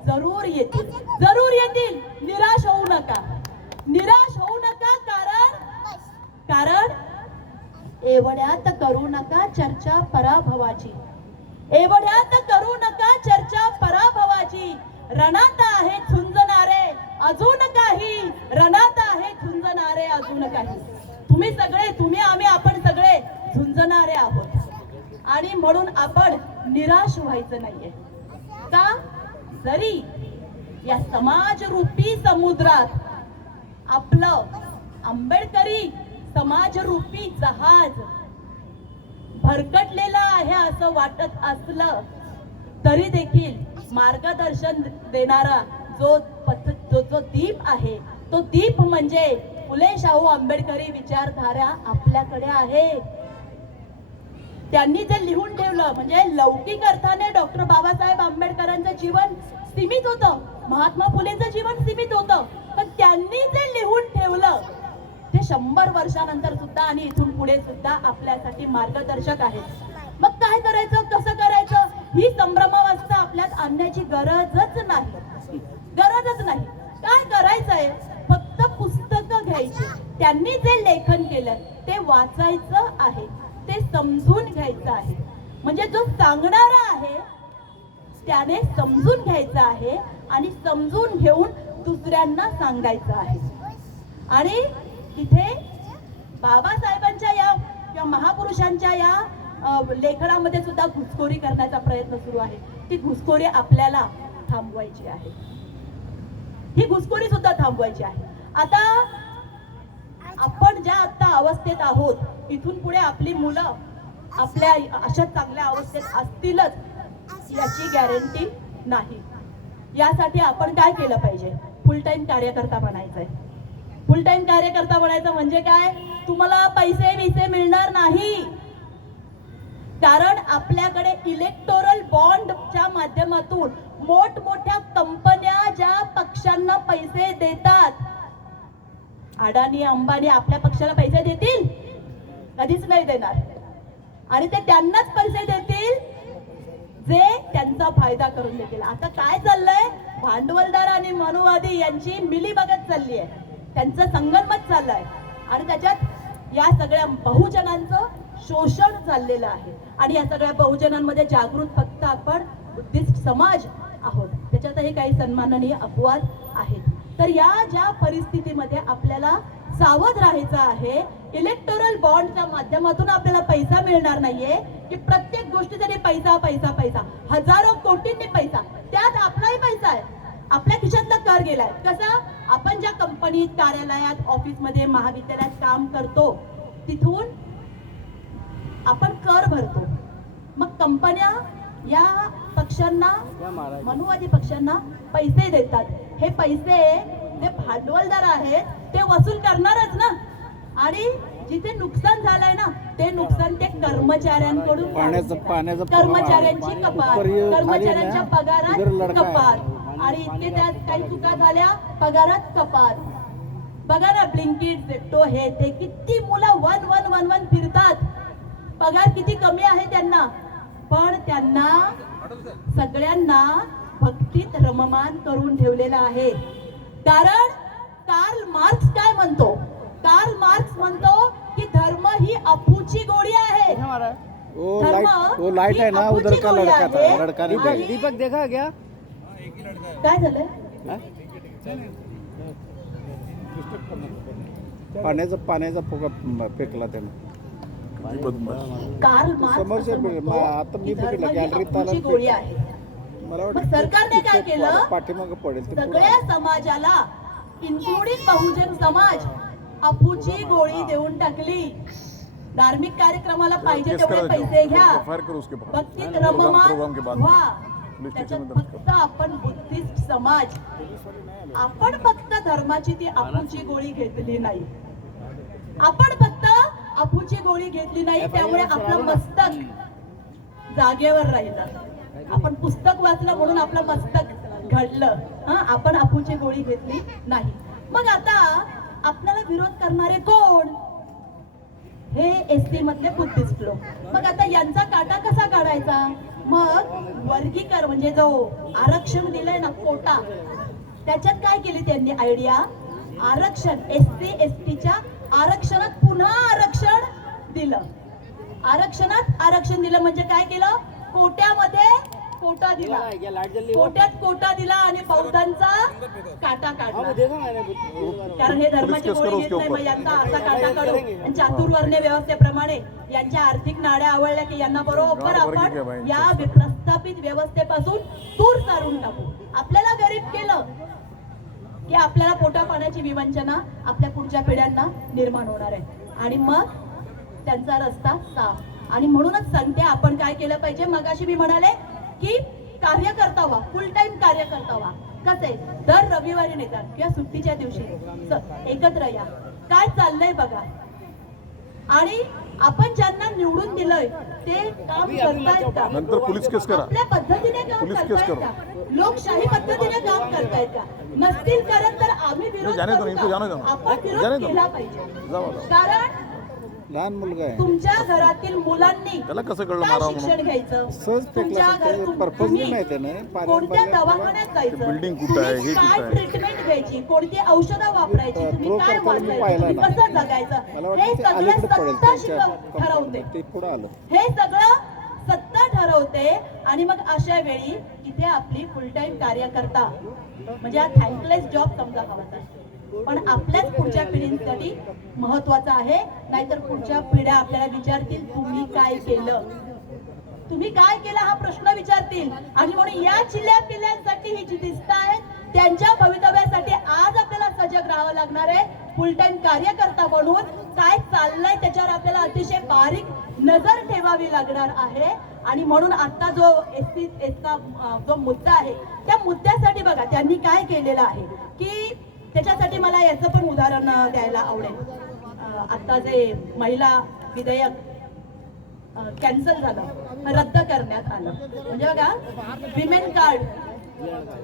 जरूर येतील. निराश होऊ नका. कारण एवढ्यात करू नका चर्चा पराभवाची. रणात आहे झुंजणारे अजून काही. आपण सगळे झुंजणारे आहोत, आणि म्हणून आपण निराश व्हायचं नाहीये का? जरी या समाजरूपी समुद्रात आपलं आंबेडकरी समाजरूपी जहाज भरकटलेलं आहे असं वाटत असलं तरी देखील मार्गदर्शन देणारा जो दीप आहे, तो दीप म्हणजे फुले शाहू आंबेडकरी विचारधारा आपल्याकडे आहे. त्यांनी जे लिहून ठेवलं, म्हणजे लौकिक अर्थाने डॉक्टर बाबासाहेब आंबेडकरांचं जीवन सीमित होतं, महात्मा फुलेंचं जीवन सीमित होतं, पण त्यांनी जे लिहून ठेवलं ते 100 वर्षानंतर सुद्धा आणि इथून पुढे सुद्धा आपल्यासाठी मार्गदर्शक आहे. मग काय करायचं, कसं करायचं, ही संभ्रमावस्था आपल्यात आणण्याची गरजच नाही. काय करायचंय, फक्त पुस्तकं घ्यायची, त्यांनी जे लेखन केलं ते वाचायचं आहे, ते समजून घ्यायचं आहे. म्हणजे जो सांगणारा आहे त्याने समजून घ्यायचं आहे आणि समजून घेऊन दुसऱ्यांना सांगायचं आहे. आणि तिथे बाबासाहेबांच्या या महापुरुषांच्या या लेखनामध्ये सुद्धा घुसखोरी करण्याचा प्रयत्न सुरू आहे. ती घुसखोरी आपल्याला थांबवायची आहे. आता आपण ज्या आता अवस्थेत आहोत, इथून पुढे आपली मुलं आपल्या अशा चांगल्या अवस्थेत असतीलच याची गॅरंटी नाही. यासाठी आपण काय केलं पाहिजे, फुल टाइम कार्यकर्ता बनायचंय. फुल टाइम कार्यकर्ता बनायचं म्हणजे काय, तुम्हाला पैसे मिळणार नाही, कारण आपल्याकडे इलेक्टोरल बॉन्डच्या माध्यमातून मोठमोठ्या कंपन्या ज्या पक्षांना पैसे देतात, अडाणी अंबानी आपल्या पक्षाला पैसे देतील? कधीच नाही देणार. आणि ते त्यांनाच पैसे देतील जे त्यांचा फायदा करून देतील. आता काय चाललंय, भांडवलदार आणि मनुवादी यांची मिलीभगत चालली आहे, त्यांचं संगनमत चाललंय, आणि त्याच्यात या सगळ्या बहुजनांचं शोषण चाललेलं आहे. आणि या सगळ्या बहुजनांमध्ये जागृत फक्त आपण बुद्धिस्ट समाज आहोत, त्याच्यातही काही सन्माननीय अपवाद आहेत. तर या ज्या परिस्थितीमध्ये आपल्याला सावध राहायचं आहे. इलेक्टोरल बॉन्डच्या माध्यमातून आपल्याला पैसा मिळणार नाहीये की प्रत्येक गोष्टीसाठी पैसा, हजारो कोटींनी पैसा, त्यात आपलाही पैसा आहे, आपल्या खिशातला कर गेलाय. कसा, आपण ज्या कंपनीत, कार्यालयात, ऑफिसमध्ये, महाविद्यालयात काम करतो तिथून आपण कर भरतो. मग कंपन्या या पक्षांना, मनुवादी पक्षांना पैसे देतात. हे पैसे जे भांडवलदार आहेत ते वसूल करणारच ना. आणि जिथे नुकसान झालंय ना ते नुकसान ते कर्मचाऱ्यांकडून पाण्याचं कर्मचाऱ्यांची कपात, कर्मचाऱ्यांच्या इधर पगारात लडका कपात आणि इतके त्यात काही चुका झाल्या पगारात कपात. बघा ना ब्लिंकिट झेप्टो हे ते किती मुलं वन फिरतात, पगार किती कमी आहे त्यांना, पण त्यांना सगळ्यांना भक्तीत रममान करून ठेवलेलं आहे. कारण कार्ल मार्क्स काय म्हणतो? कार्ल मार्क्स म्हणतो की धर्म ही अफूची गोळी आहे. वो लाइट है ना उधर का लड़का था, लड़का नहीं देखा. दीपक देखा क्या? काय झालंय? पाण्याचा फुगा फेकला त्यानं. कार्ल मार्क्स समोरच्या असं म्हणतो आता मी की धर्म बघितलं ही गॅलरीत अफूची गोळी आहे. मला मग सरकारने काय केलं? पाठीमागं पडेल ते सगळ्या समाजाला इन्क्लुडिंग बहुजन समाज अफूची गोळी देऊन टाकली. धार्मिक कार्यक्रमाला पाहिजे तेवढे पैसे घ्या, भक्तीत रममान व्हा. त्याच्यात फक्त आपण बुद्धिस्ट समाज, आपण फक्त धर्माची ती अफूची गोळी घेतली नाही. आपण फक्त अफूची गोळी घेतली नाही, त्यामुळे आपलं मस्तक जागेवर राहिलं. आपण पुस्तक वाचलं म्हणून आपलं मस्तक घडलं. आपण अफूची गोळी घेतली नाही. मग आता आपल्याला विरोध करणारे कोण? हे एसटी मधले बुद्धिस्ट लोक. मग आता यांचा काटा कसा काढायचा? मग वर्गीकरण म्हणजे जो आरक्षण दिलंय ना, कोटा, त्याच्यात काय केली त्यांनी आयडिया? आरक्षण, एससी एसटीच्या आरक्षणात पुन्हा आरक्षण दिलं. आरक्षणात आरक्षण दिलं म्हणजे काय केलं? कोट्यामध्ये कोटा दिला, कोट्यात कोटा दिला आणि बौद्धांचा काटा काढला. कारण हे धर्माची गोळी घेत नाही, मग यांचा असा काटा काढू. आणि चातुर्वर्ण्य व्यवस्थेप्रमाणे यांच्या आर्थिक नाड्या आवडल्या की यांना बरोबर आपण या प्रस्थापित व्यवस्थेपासून दूर सारून टाकू. आपल्याला गरीब केलं की आपल्याला पोटा पाण्याची विवंचना आपल्या पुढच्या पिढ्यांना निर्माण होणार आहे आणि मग त्यांचा रस्ता साफ. आणि म्हणूनच सांगते, आपण काय केलं पाहिजे? मगाशी मी म्हणाले की कार्यकर्ता व्हा, फुल टाइम कार्यकर्ता व्हा. कसे? दर रविवारी नेतात किंवा सुट्टीच्या दिवशी एकत्र या, काय चाललंय बघा. आणि आपण ज्यांना निवडून दिलंय ते काम करतायत का? नंतर पोलीस केस करा, आपल्या पद्धतीने काम करतायत का? लोकशाही पद्धतीने काम करतायत का? नसतील करत तर आम्ही विरोध करू का? आपण विरोध केला पाहिजे. कारण लहान मुलगा आहे, तुमच्या घरातील मुलांनी त्याला कसं कळलं काय मारावं शिक्षण म्हणून? घ्यायचं? सहज तुमच्या फेकला, पर्पज नाही त्यानं. कोणत्या दवाखान्यात जायचं? बिल्डिंग कुठं आहे, हे तुम्ही कुठं काय आहे? ट्रीटमेंट घ्यायची? कोणती औषधं वापरायची? तुम्ही प्रो काय करताना मी वाचायचं? पाहिला तुम्ही ना. कसं जगायचं? मला हे वाटतं ते सगळं अलीकडे पडेल सत्ता त्यांच्या ठरवते. ते पुढे आलं. हे सगळं सत्ता ठरवते. आणि मग अशा वेळी इथे आपली फुल टाइम कार्यकर्ता म्हणजे हा थँकलेस जॉब समजा हवा, पण आपल्याच पुढच्या पिढींसाठी महत्वाचा आहे. नाहीतर पुढच्या पिढ्या आपल्याला विचारतील तुम्ही काय केलं, तुम्ही काय केलं हा प्रश्न विचारतील. आणि म्हणून या चिल्ल्या पिल्ल्यांसाठी ही जी दिसत आहेत त्यांच्या भवितव्यासाठी आज आपल्याला सजग राहावं लागणार आहे. फुल टाइम कार्यकर्ता म्हणून काय चाललंय त्याच्यावर आपल्याला अतिशय बारीक नजर ठेवावी लागणार आहे. आणि म्हणून आता जो एसटीचा जो मुद्दा आहे त्या मुद्द्यासाठी बघा त्यांनी काय केलेलं आहे की त्याच्यासाठी मला याचं पण उदाहरण द्यायला आवडेल. आता जे महिला विधेयक कॅन्सल झालं, रद्द करण्यात आलं, म्हणजे बघा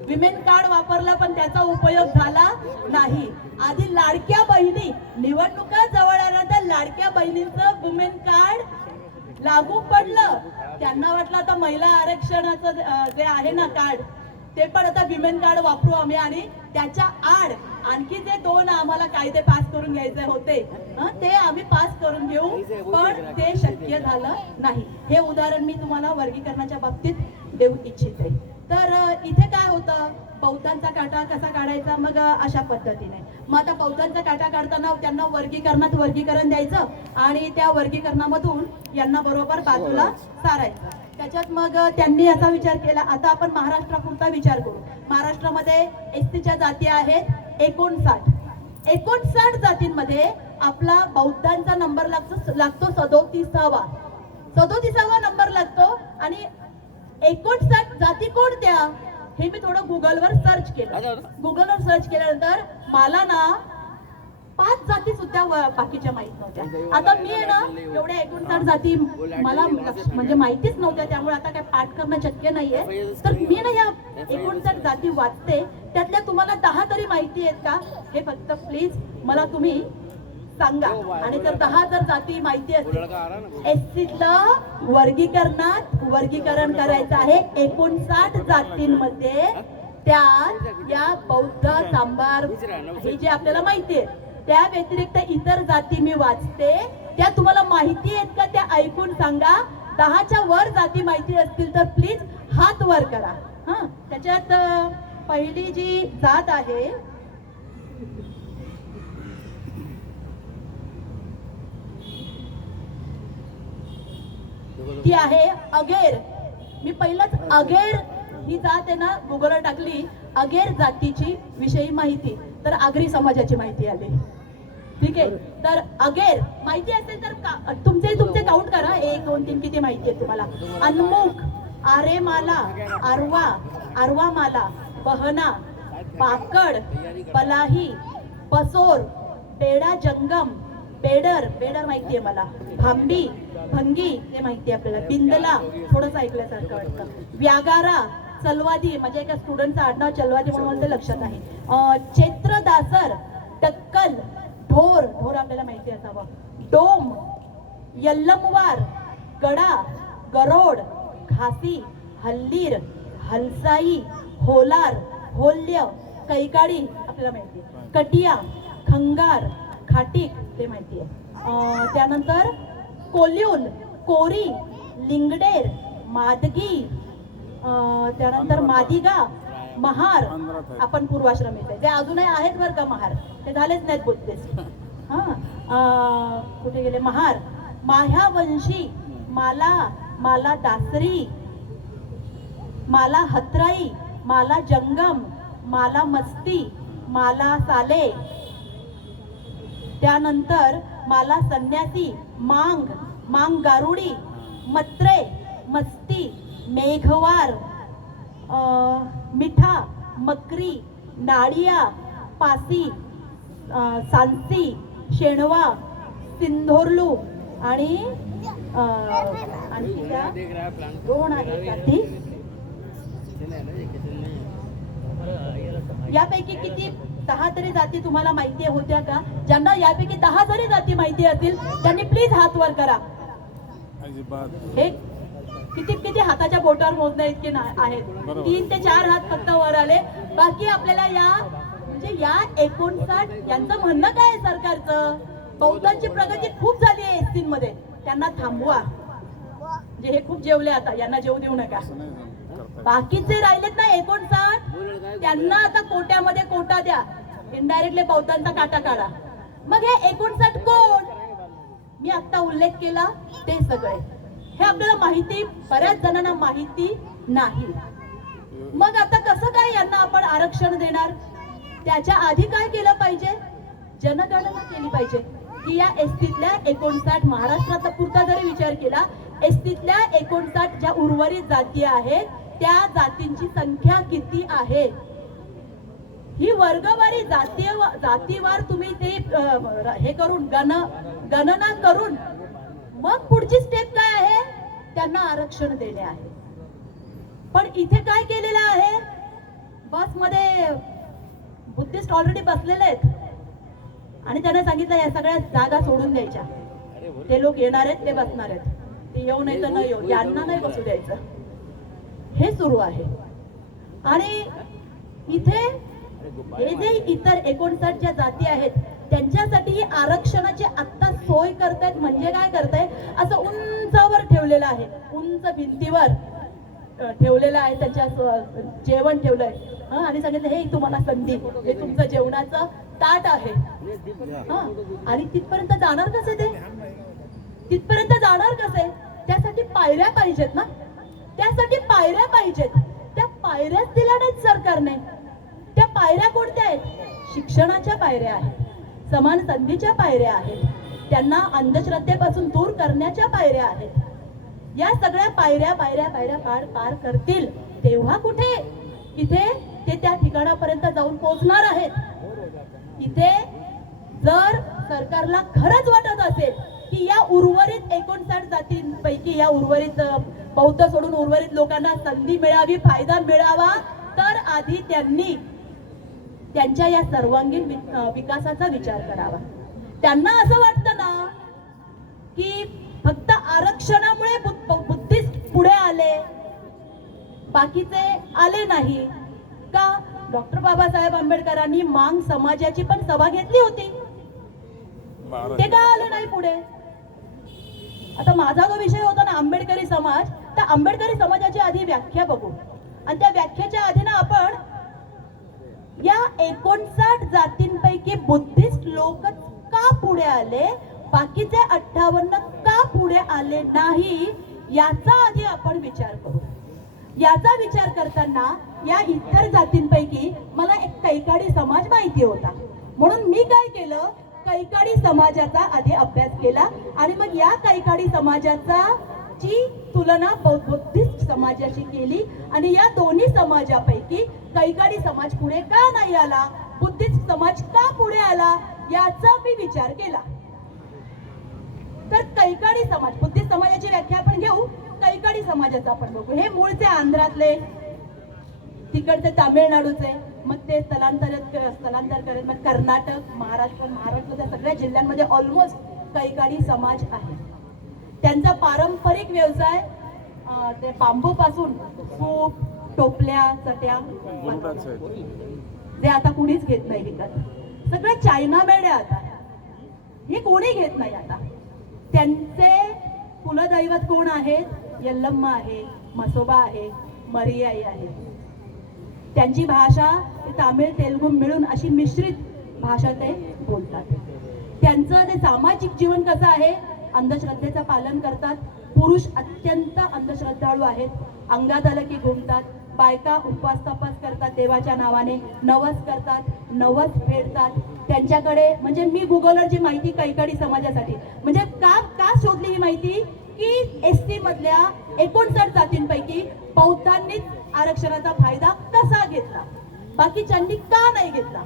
विमेन कार्ड वापरला पण त्याचा उपयोग झाला नाही. आधी लाडक्या बहिणी, निवडणुका जवळ आल्यानंतर लाडक्या बहिणींचं वुमेन कार्ड लागू पडलं. त्यांना वाटलं आता महिला आरक्षणाचं जे आहे ना कार्ड ते पण आता विमेन कार्ड वापरू आम्ही. आणि त्याच्या आड आणखी जे 2 आम्हाला कायदे पास करून घ्यायचे होते ते आम्ही पास करून घेऊ, पण ते शक्य झालं नाही. हे उदाहरण मी तुम्हाला वर्गीकरणाच्या बाबतीत देऊ इच्छिते. तर इथे काय होतं, बौद्धांचा काटा कसा काढायचा? मग अशा पद्धतीने मग आता बौद्धांचा काटा काढताना त्यांना वर्गीकरणात वर्गीकरण द्यायचं आणि त्या वर्गीकरणामधून यांना बरोबर बाजूला सारायचं. त्याच्यात मग त्यांनी असा विचार केला, आता आपण महाराष्ट्रापुरता विचार करू. महाराष्ट्रामध्ये एसटीच्या जाती आहेत 59. 59 जातींमध्ये आपला बौद्धांचा नंबर लागतो 37वा नंबर लागतो. आणि 59 जाती कोणत्या हे मी थोडं गुगलवर सर्च केलं. गुगलवर सर्च केल्यानंतर मला ना 5 जाती सुद्धा बाकीच्या माहित नव्हत्या. आता मी आहे ना एवढ्या 59 जाती मला म्हणजे माहितीच नव्हत्या, त्यामुळे आता काय पाठ करणं शक्य नाहीये. तर मी ना या 59 जाती वाचते, त्यातल्या तुम्हाला 10 तरी माहिती आहेत का हे फक्त प्लीज मला तुम्ही सांगा. आणि जर 10 जर जाती माहिती असतील, एसटीतलं वर्गीकरण करायचं आहे 59 जातींमध्ये. त्यात या बौद्ध सांबार हे जे आपल्याला माहिती आहे, त्या व्यतिरिक्त इतर जाती मी वाचते. त्या तुम्हाला माहिती आहेत का त्या ऐकून सांगा. 10च्या वर जाती माहिती असतील तर प्लीज हात वर करा. हा, त्याच्यात पहिली जी जात आहे ती आहे अगेर. मी पहिलंच अगेर ही जात आहे ना गुगलवर टाकली, अगेर जातीची विषयी माहिती, तर आगरी समाजाची माहिती आली. ठीक आहे, तर अगेर माहिती असेल तर तुमचे काउंट करा, 1 2 3 किती माहिती आहे तुम्हाला. अनमुख, आरेमाला, आरवा माला, बहना, पाकड, पलाही, पसोर, पेडा जंगम, पेडर माहिती आहे मला, भांबी, भंगी ते माहिती आहे आपल्याला, बिंदला थोडंच ऐकल्यासारखं वाटतं, व्यागारा, चलवादी म्हणजे एका स्टुडंटचं आडनाव चलवादी म्हणून ते लक्षात आहे, चैत्रदासर, टक्कल, ढोर आपल्याला माहिती असावं, डोम, यल्लमवार, गडा, गरोड, घासी, हल्लीर, हलसाई, होलार, होल्य, कैकाडी आपल्याला माहिती आहे, कटिया, खंगार, खाटीक ते माहिती आहे. त्यानंतर कोल्यूल, कोरी, लिंगडेर, मादगी, त्यानंतर मादिगा, महार, आपण पूर्वाश्रमीचे ते अजूनही आहेत बरं का. महार ते झालेच नाहीत बुद्धिस्ट. हा, कुठे गेले महार, माह्यावंशी, माला दासरी, माला हत्राई, माला जंगम, माला मस्ती, माला साले, त्यानंतर माला संन्यासी, मांग गारुडी, मत्रे, मस्ती, मेघवार, मिठा, मकरी, नाडिया, पासी, सांसी, शेणवा, सिंधोरलू आणि आणखी त्या 2 आहेत जाती. यापैकी किती 10 तरी जाती तुम्हाला माहिती होत्या का? ज्यांना यापैकी 10 जरी जाती माहिती असतील त्यांनी प्लीज हात वर करा. हे किती हाताच्या बोटावर मोजण्या इतके आहेत. 3 ते 4 हात फक्त वर आले. बाकी आपल्याला या 59 यांचं म्हणणं काय आहे सरकारचं? बौद्धांची प्रगती खूप झाली आहे एसटी मध्ये, त्यांना थांबवा. म्हणजे हे खूप जेवले, आता यांना जेवू देऊ नका. बाकीचे राहिलेत ना 59, त्यांना आता कोट्यामध्ये कोटा द्या, इनडायरेक्टली बौद्धांचा काटा काढा. मग हे 59 कोण? मी आता उल्लेख केला ते सगळे. हे आपल्याला माहिती, बऱ्याच जणांना माहिती नाही. मग आता कसं काय यांना आपण आरक्षण देणार? त्याच्या आधी काय केलं पाहिजे? जनगणना केली पाहिजे की या एसटीतल्या 59 महाराष्ट्राचा पुरता जरी विचार केला, एसटीतल्या 59 ज्या उर्वरित जाती आहेत त्या जातींची संख्या किती आहे ही वर्गवारी जातीवार तुम्ही ते हे करून गणना करून मग पुढची स्टेप काय आहे? त्यांना आरक्षण देणे आहे. पण इथे काय केलेलं आहे? बसमध्ये बुद्धिस्ट ऑलरेडी बसलेले आहेत आणि त्यांना सांगितलं या सगळ्या जागा सोडून द्यायच्या. ते लोक येणार आहेत, ते बसणार आहेत, ते येऊ नाही तर न येऊ, यांना नाही बसू द्यायचं. हे सुरू आहे. आणि इथे हे जे इतर 59 ज्या जाती आहेत त्यांच्यासाठी आरक्षणाची आता सोय करतायत. म्हणजे काय करताय? असं उंचावर ठेवलेलं आहे, उंच भिंतीवर ठेवलेलं आहे, त्याच्या जेवण ठेवलंय आणि सांगितलं हे तुम्हाला संधी, हे तुमचं जेवणाचं ताट आहे. आणि तिथपर्यंत जाणार कसे ते? तिथपर्यंत जाणार कसे? त्यासाठी पायऱ्या पाहिजेत ना, त्यासाठी पायऱ्या पाहिजेत. त्या पायऱ्याच दिल्या नाहीत सरकारने. त्या पायऱ्या कोणत्या आहेत? शिक्षणाच्या पायऱ्या आहेत, समान संधीच्या पायऱ्या आहेत, त्यांना अंधश्रद्धेपासून दूर करण्याच्या पायऱ्या आहेत. या सगळ्या पायऱ्या पार करतील तेव्हा कुठे इथे ते त्या ठिकाणापर्यंत जाऊन पोहोचणार आहेत. इथे जर सरकारला खरंच वाटत असेल की या उर्वरित 59 जातींपैकी या उर्वरित बौद्ध सोडून उर्वरित लोकांना संधी मिळावी, फायदा मिळावा, तर आधी त्यांनी त्यांच्या या सर्वांगीण विकासाचा विचार करावा. त्यांना असं वाटतं ना की फक्त आरक्षणामुळे बुद्धिस्ट पुढे आले, बाकीचे आले नाही का. डॉक्टर बाबासाहेब आंबेडकरांनी मांग समाजाची पण सभा घेतली होती, ते का आले नाही पुढे. आता माझा जो विषय होता ना आंबेडकरी समाज, त्या आंबेडकरी समाजाची आधी व्याख्या बघू आणि त्या व्याख्याच्या आधी ना आपण या 59 जातींपैकी बुद्धिस्ट लोक का पुढे आले, बाकीचे 58 का पुढे आले नाही, याचा आधी आपण विचार करू. याचा विचार करताना या इतर जातींपैकी मला एक कैकाडी समाज माहिती होता, म्हणून मी काय केलं, कैकाडी समाजाचा आधी अभ्यास केला आणि मग या कैकाडी समाजाचा ची तुलना बुद्धिस्ट समाजाशी केली आणि या दोन्ही समाजापैकी कैकाडी समाज पुढे का नाही आला, बुद्धिस्ट समाज का पुढे आला, याचा मी विचार केला. तर कैकाडी समाज, बुद्धिस्ट समाजाची व्याख्या आपण घेऊ, कैकाडी समाजाचा आपण बघू. हे मूळचे आंध्रातले, तिकडचे तामिळनाडूचे, मग ते स्थलांतर करत मग कर्नाटक, महाराष्ट्राच्या सगळ्या जिल्ह्यांमध्ये ऑलमोस्ट कैकाडी समाज आहे. त्यांचा पारंपरिक व्यवसाय ते बांबू पासून सूप, टोपल्या, चट्या, ते आता कुणीच घेत नाही विकत, सगळे चायना मेड आहे आता, हे कोणी घेत नाही आता. त्यांचे कुलदैवत कोण आहेत, यल्लम्मा आहे, मसोबा आहे, मरियाई आहे. त्यांची भाषा तामिळ तेलुगू मिळून अशी मिश्रित भाषा ते बोलतात. त्यांचं ते सामाजिक जीवन कसं आहे, अंधश्रद्धेचं पालन करतात. पुरुष अत्यंत अंधश्रद्धाळू आहेत, अंगात आलं की घुमतात. बायका उपवास तपास करतात, देवाच्या नावाने नवस करतात, नवस फेडतात. त्यांच्याकडे म्हणजे मी गुगलवर जी माहिती कैकाडी समाजासाठी म्हणजे का शोधली ही माहिती की SC मधल्या 59 जातींपैकी बौद्धांनीच आरक्षणाचा फायदा कसा घेतला, बाकीच्यांनी का नाही घेतला.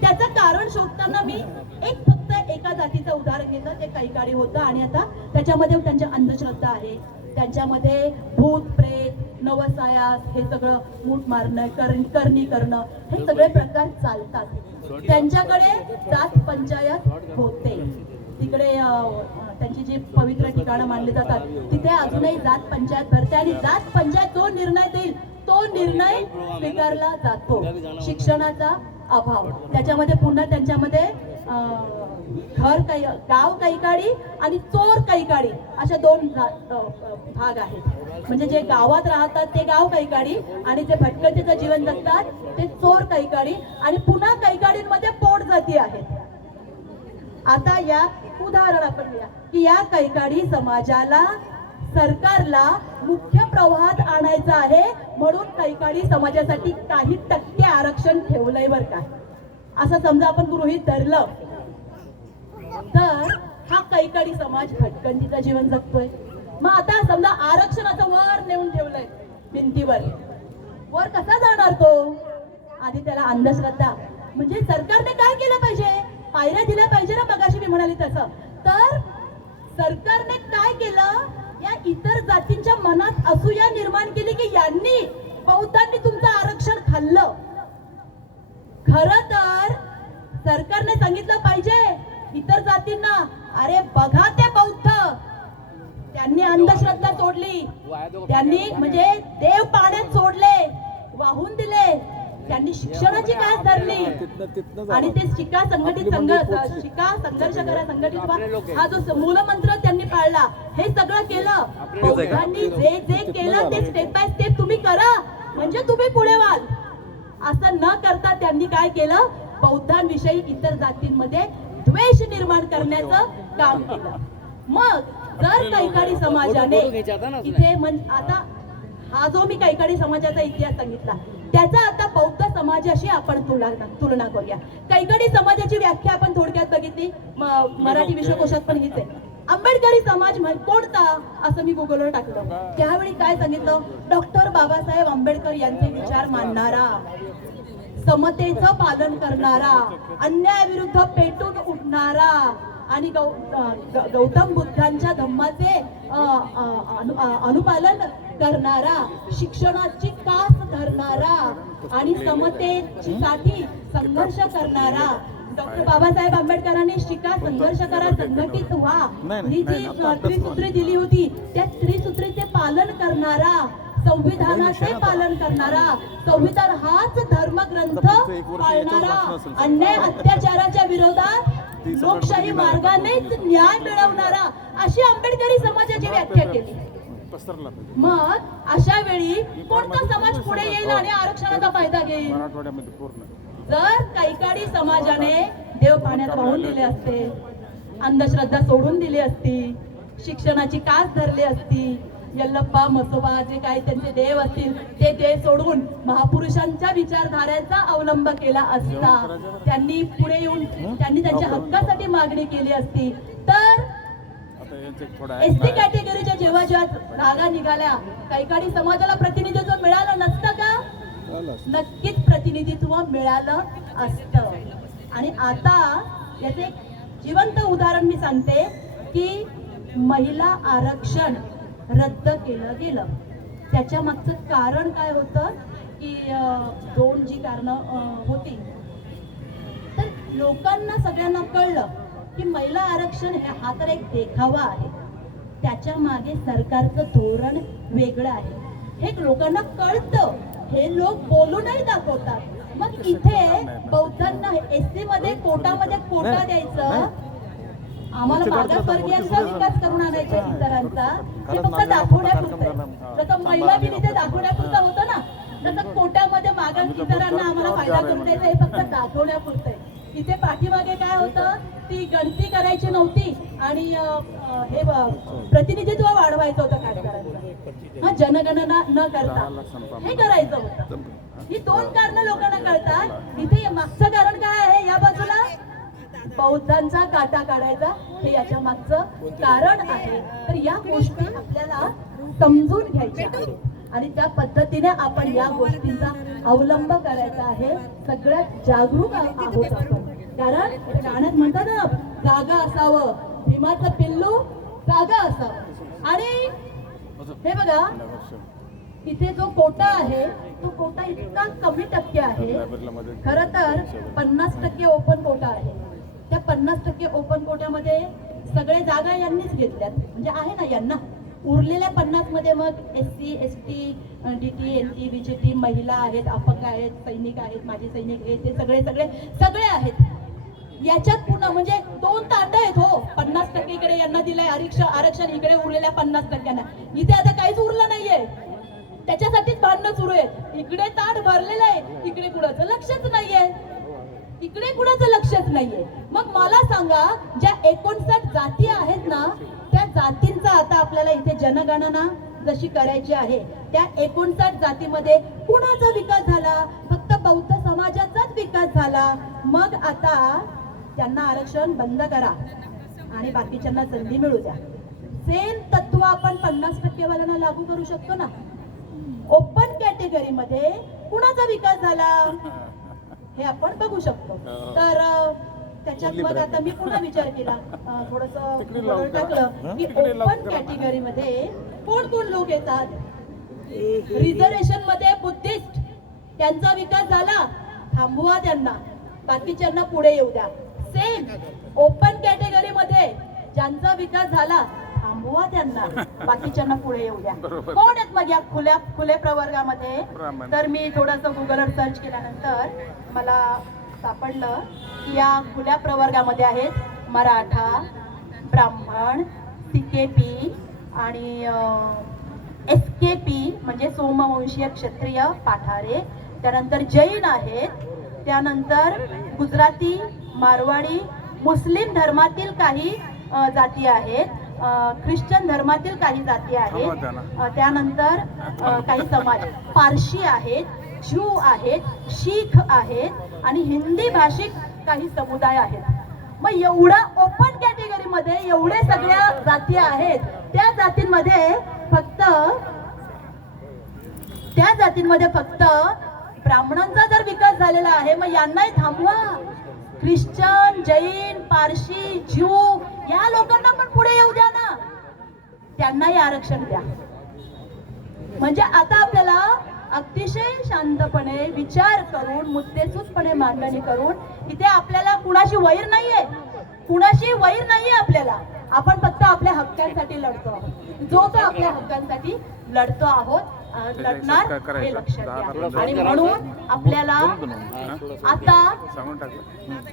त्याचं कारण शोधताना मी फक्त एका जातीचं उदाहरण घेतलं, ते कैकाडी होतं. आणि आता त्याच्यामध्ये त्यांच्या अंधश्रद्धा आहे, त्यांच्यामध्ये भूत प्रेत, नवसायास, हे सगळं मूठ मारणं, करणी करणं, हे सगळे प्रकार चालतात. त्यांच्याकडे जात पंचायत होते, तिकडे त्यांची जी पवित्र ठिकाणं मानली जातात तिथे अजूनही जात पंचायत भरते आणि जात पंचायत जो निर्णय देईल तो निर्णय स्वीकारला जातो. शिक्षणाचा अभाव, त्याच्यामध्ये पुन्हा त्यांच्यामध्ये गाव कैकाडी आणि चोर कैकाडी अशा दोन भाग आहेत. म्हणजे जे गावात राहतात ते गाव कैकाडी आणि जे भटकंतीचं जीवन जगतात ते चोर कैकाडी. आणि पुन्हा कैकाडींमध्ये पोट जाती आहेत. आता या उदाहरण आपण घ्या की या कैकाडी समाजाला सरकारला मुख्य प्रवाहात आणायचं आहे, म्हणून कैकाडी समाजासाठी काही टक्के आरक्षण ठेवलंय बर का. असं समजा आपण गृहीत धरलं तर हा कैकाडी समाज भटकंतीचं जीवन जगतोय. मग आता समजा आरक्षणाचं वर नेऊन ठेवलंय भिंतीवर, वर कसा जाणार तो. आधी त्याला अंधश्रद्धा म्हणजे सरकारने काय केलं पाहिजे, पायऱ्या दिल्या पाहिजे ना, मगाशी मी म्हणाली तसं. तर सरकारने काय केलं, या इतर जातींच्या मनात असूया निर्माण केली की यांनी बौद्धांनी तुमचं आरक्षण खाल्लं. खरं तर सरकारने सांगितलं पाहिजे इतर जातींना, अरे बघा ते बौद्ध, त्यांनी अंधश्रद्धा सोडली, त्यांनी म्हणजे देव पाण्यात सोडले, वाहून दिले, त्यांनी शिक्षणाची कास धरली आणि ते शिका संघटित संघर्ष करा संघटित हा जो मूलमंत्र त्यांनी पाळला, हे सगळं केलं. बौद्धांनी जे जे केलं ते स्टेप बाय स्टेप तुम्ही करा म्हणजे तुम्ही पुढे व्हाल. असं न करता त्यांनी काय केलं, बौद्धांविषयी इतर जातींमध्ये द्वेष निर्माण करण्याचं काम केलं. मग जर कैकाडी समाजाने इथे आता हा जो मी कैकाडी समाजाचा इतिहास सांगितला त्याचा आता बौद्ध समाजाशी आपण तुलना करूया. कैकाडी समाजाची व्याख्या आपण थोडक्यात बघितली, मराठी विश्वकोशात पण हीच आहे. आंबेडकरी समाज कोणता असं मी गुगलवर टाकलं, त्यावेळी काय सांगितलं, डॉक्टर बाबासाहेब आंबेडकर यांचे विचार मानणारा, समतेचं पालन करणारा, अन्यायाविरुद्ध पेटून नारा आणि गौतम बुद्धांच्या धम्माचे अनुपालन करणारा, शिक्षणाची कास धरणारा आणि समतेची साठी संघर्ष करणारा. डॉक्टर बाबासाहेब आंबेडकरांनी शिका, संघर्ष करा, संघटित व्हा ही जी त्रिसूत्री दिली होती, त्या त्रिसूत्रीचे पालन करणारा, संविधानाचे पालन करणारा, संविधान हाच धर्मग्रंथ पाळणारा, अन्याय अत्याचाराच्या विरोधात लोकशाही मार्गानेच न्याय मिळवणारा, अशी आंबेडकरी समाजाची व्याख्या केली. मग अशा वेळी कोणता समाज पुढे येईल आणि आरक्षणाचा फायदा घेईल? जर कैकाडी समाजाने देव पाण्यात वाहून दिले असते, अंधश्रद्धा सोडून दिली असती, शिक्षणाची कास धरली असती, यल्लप्पा मसोबा जे काही त्यांचे देव असतील ते देव सोडून महापुरुषांच्या विचारधाऱ्यांचा अवलंब केला असता, त्यांनी पुढे येऊन त्यांनी त्यांच्या हक्कासाठी मागणी केली असती, तर एसटी कॅटेगरीच्या जेव्हा रागा निघाल्या, कैकाडी समाजाला प्रतिनिधित्व मिळालं नसतं का? नक्कीच प्रतिनिधित्व मिळालं असतं. आणि आता याचे एक जिवंत उदाहरण मी सांगते की महिला आरक्षण रद्द केलं गेलं. त्याच्या मागचं कारण काय होतं की दोन जी कारणं होती. तर लोकांना सगळ्यांना कळलं की महिला आरक्षण हा तर एक देखावा आहे, त्याच्या मागे सरकारचं धोरण वेगळं आहे, हे लोकांना कळतं. हे लोक बोलूनही दाखवतात. मग इथे बौद्धांना एसटी मध्ये कोटामध्ये कोटा द्यायचं, आम्हाला मागासवर्गीयांचा विकास करून आणायचा इतरांचा, हे फक्त दाखवण्यापुरतं. जसं महिला बिल इथे दाखवण्यापुरतं होतं ना, तसं कोट्यामध्ये मागास इतरांना आम्हाला फायदा करून द्यायचा, हे फक्त दाखवण्यापुरतं आहे. इथे पाठीमागे काय होतं, ती गणती करायची नव्हती आणि हे प्रतिनिधित्व वाढवायचं होतं कामगारांचं. हा, जनगणना न करता हे करायचं होतं. ही दोन कारणं लोकांना कळतात. इथे मागचं कारण काय आहे? या बाजूला बौद्धांचा काटा काढायचा, हे याच्या मागचं कारण आहे. तर या गोष्टी आपल्याला समजून घ्यायच्या आहेत आणि त्या पद्धतीने आपण या गोष्टींचा अवलंब करायचा आहे. सगळ्यात जागरूक आहोत आपण. कारण गाण्यात म्हणतात ना, जागा असावं, भीमाचं पिल्लू जागा असावं. आणि हे बघा, इथे जो कोटा आहे तो कोटा इतका कमी टक्के आहे. खरं तर 50% ओपन कोटा आहे. त्या 50% ओपन कोट्यामध्ये सगळे जागा यांनीच घेतल्यात, म्हणजे आहे ना यांना. उरलेल्या 50 मध्ये मग SC, ST, DT, NT, BJT, महिला आहेत, अपंग आहेत, सैनिक आहेत, माजी सैनिक आहेत, ते सगळे आहेत. याच्यात पुन्हा म्हणजे 2 ताट आहेत. हो, 50% इकडे यांना दिलंय आरक्षण, इकडे उरलेल्या 50%. इथे आता काहीच उरलं नाहीये, त्याच्यासाठीच भांडणं सुरू आहेत. इकडे ताट भरलेलं आहे, इकडे कुणाचं लक्षच नाहीये, इकडे कुणाचं लक्षच नाहीये. मग मला सांगा, ज्या 59 जाती आहेत ना, त्या जातींचा आता आपल्याला इथे जनगणना जशी करायची आहे, त्या 59 जातीमध्ये कुणाचा विकास झाला? फक्त बौद्ध समाजाचाच विकास झाला. मग आता त्यांना आरक्षण बंद करा आणि बाकीच्यांना संधी मिळू द्या. सेम तत्व आपण 50% वाल्यांना लागू करू शकतो ना. ओपन कॅटेगरीमध्ये कुणाचा विकास झाला हे आपण बघू शकतो. तर त्याच्यात मग आता मी पुन्हा विचार केला, थोडंसं टाकलं की ओपन कॅटेगरीमध्ये कोण कोण लोक येतात. रिझर्वेशन मध्ये बुद्धिस्ट, त्यांचा विकास झाला, थांबवा त्यांना, बाकीच्यांना पुढे येऊ द्या. सेम ओपन कॅटेगरीमध्ये ज्यांचा विकास झाला, थांबवा त्यांना, बाकीच्यांना पुढे येऊ द्या. कोण आहेत मग या खुल्या प्रवर्गामध्ये? तर मी थोडंसं गुगलवर सर्च केल्यानंतर मला सापडलं की या खुल्या प्रवर्गामध्ये आहेत मराठा, ब्राह्मण, CKP आणि SKP म्हणजे सोमवंशीय क्षत्रिय पाठारे, त्यानंतर जैन आहेत, त्यानंतर गुजराती, मारवाडी, मुस्लिम धर्मातील काही जाती आहेत, ख्रिश्चन धर्मातील काही जाती आहेत, त्यानंतर काही समाज पारशी आहेत, ज्यू आहेत, शीख आहेत आणि हिंदी भाषिक काही समुदाय आहेत. मग एवढा ओपन कॅटेगरीमध्ये एवढे सगळ्या जाती आहेत. त्या जातींमध्ये फक्त ब्राह्मणांचा जर विकास झालेला आहे, मग यांनाही थांबवा. ख्रिश्चन, जैन, पारशी, ज्यू या लोकांना पण पुढे येऊ द्या ना, त्यांनाही आरक्षण द्या. म्हणजे आता आपल्याला अतिशय शांतपणे विचार करून मुद्देसूदपणे मांडणी करून इथे आपल्याला कुणाशी वैर नाहीये, कुणाशी वैर नाहीये आपल्याला. आपण फक्त आपल्या हक्कांसाठी लढतो आहोत. जो तो आपल्या हक्कांसाठी लढतो आहोत, लढणार हे लक्षात घ्या. आणि म्हणून आपल्याला आता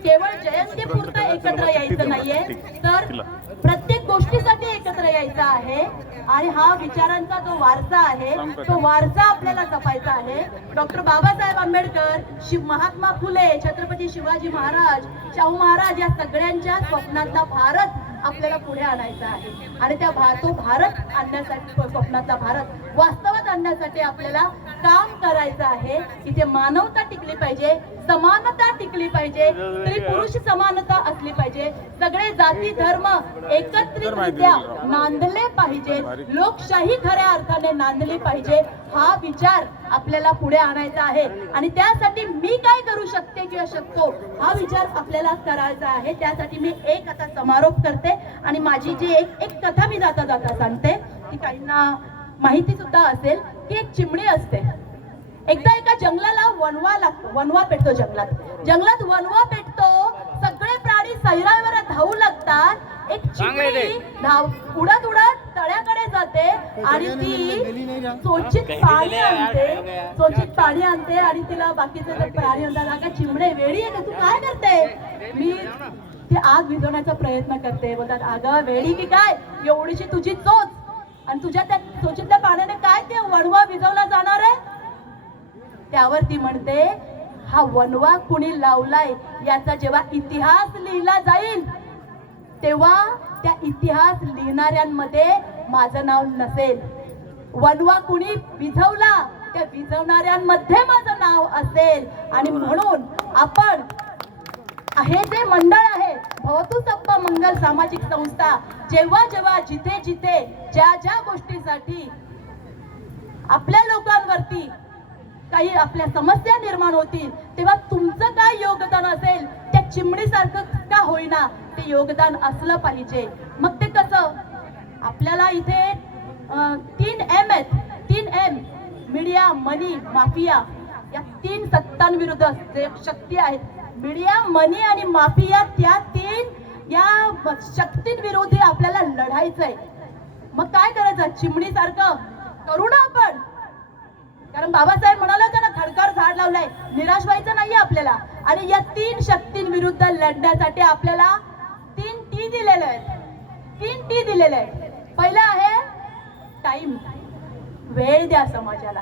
केवळ जयंतीपुरतं एकत्र यायचं नाहीये, तर प्रत्येक गोष्टीसाठी एकत्र यायचं आहे. आणि हा विचारांचा जो वारसा आहे तो वारसा आपल्याला जपायचा आहे. डॉक्टर बाबासाहेब आंबेडकर, महात्मा फुले, छत्रपती शिवाजी महाराज, शाहू महाराज या सगळ्यांच्या स्वप्नातला भारत आपल्याला पुढे आणायचा आहे. आणि तो भारत आणण्यासाठी, स्वप्नातला भारत वास्तवात आणण्यासाठी आपल्याला काम करायचं आहे. इथे मानवता टिकली पाहिजे, समानता टिकली पाहिजे, स्त्री पुरुष समानता असली पाहिजे, सगळे जाती धर्म एकत्रितरित्या नांदले पाहिजे, लोकशाही खऱ्या अर्थाने नांदली पाहिजे. हा विचार आपल्याला पुढे आणायचा आहे. आणि त्यासाठी मी काय करू शकते किंवा शकतो हा विचार आपल्याला करायचा आहे. त्यासाठी मी एक आता समारोप करते आणि माझी जी एक कथा मी जाता जाता सांगते, ती काहींना माहिती सुद्धा असेल की एक चिमणी असते. एकदा एका जंगलाला वनवा लागतो, वनवा पेटतो जंगलात वनवा पेटतो. सगळे प्राणी सैरावर धावू लागतात. एक चिमणी उडत उडत तळ्याकडे जाते आणि ती चोचीत पाणी आणते आणि तिला बाकीचे प्राणी म्हणतात, अगं चिमणे वेळी आहे का, तू काय करते? मी ती आग विझवण्याचा प्रयत्न करते. बोलतात, अगं वेळी की काय, एवढीशी तुझी चोच आणि तुझ्या त्या चोचीतल्या पाण्याने काय ते वणवा विझवला जाणार आहे? त्यावर ती म्हणते, हा वनवा कुणी लावलाय याचा जेव्हा इतिहास लिहिला जाईल तेव्हा त्या इतिहास लिहिणाऱ्यांमध्ये माझं नाव नसेल. वनवा कुणी विझवला त्या विझवणाऱ्यांमध्ये माझं नाव असेल. आणि म्हणून आपण हे जे मंडळ आहे भवतु सप्पा मंगल सामाजिक संस्था, जेव्हा जेव्हा जिथे जिथे ज्या ज्या गोष्टीसाठी आपल्या लोकांवरती काही आपल्या समस्या निर्माण होतील तेव्हा तुमचं काय योगदान असेल, त्या चिमणीसारखं का होईना ते योगदान असलं पाहिजे. मग ते कसं? आपल्याला इथे 3M आहेत. 3M मीडिया, मनी, माफिया या 3 सत्तांविरुद्ध जे शक्ती आहेत, मीडिया, मनी आणि माफिया, त्या 3 या शक्तींविरोधी आपल्याला लढायचंय. मग काय करायचं? चिमणीसारखं करू ना आपण. कारण बाबासाहेब म्हणाले होते ना, खडकर झाड लावलंय, निराश व्हायचं नाहीये आपल्याला. आणि या 3 शक्तींविरुद्ध लढण्यासाठी आपल्याला 3 T दिलेले आहेत. 3 T दिलेले आहेत. पहिलं आहे टाइम, वेळ द्या समाजाला.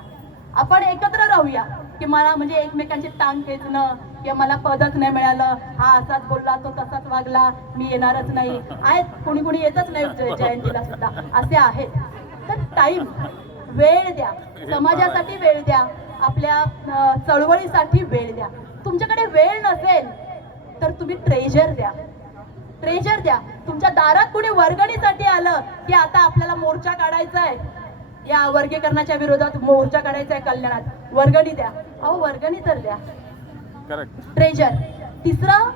आपण एकत्र राहूया की मला म्हणजे एकमेकांची टांग खेचणं किंवा मला पदक नाही मिळालं, हा असाच बोलला, तो तसाच वागला, मी येणारच नाही. आहेत कोणी कोणी येतच नाही जयंतीला सुद्धा, असे आहेत. तर टाइम, वेळ द्या, समाजासाठी वेळ द्या, आपल्या चळवळीसाठी वेळ द्या. तुमच्याकडे वेळ नसेल तर तुम्ही ट्रेजर द्या. ट्रेजर द्या. तुमच्या दारात कोणी वर्गणीसाठी आलं की आता आपल्याला मोर्चा काढायचा आहे, या वर्गीकरणाच्या विरोधात मोर्चा काढायचा आहे कल्याणात, वर्गणी द्या. अहो वर्गणी तर द्या. ट्रेजर. तिसरं,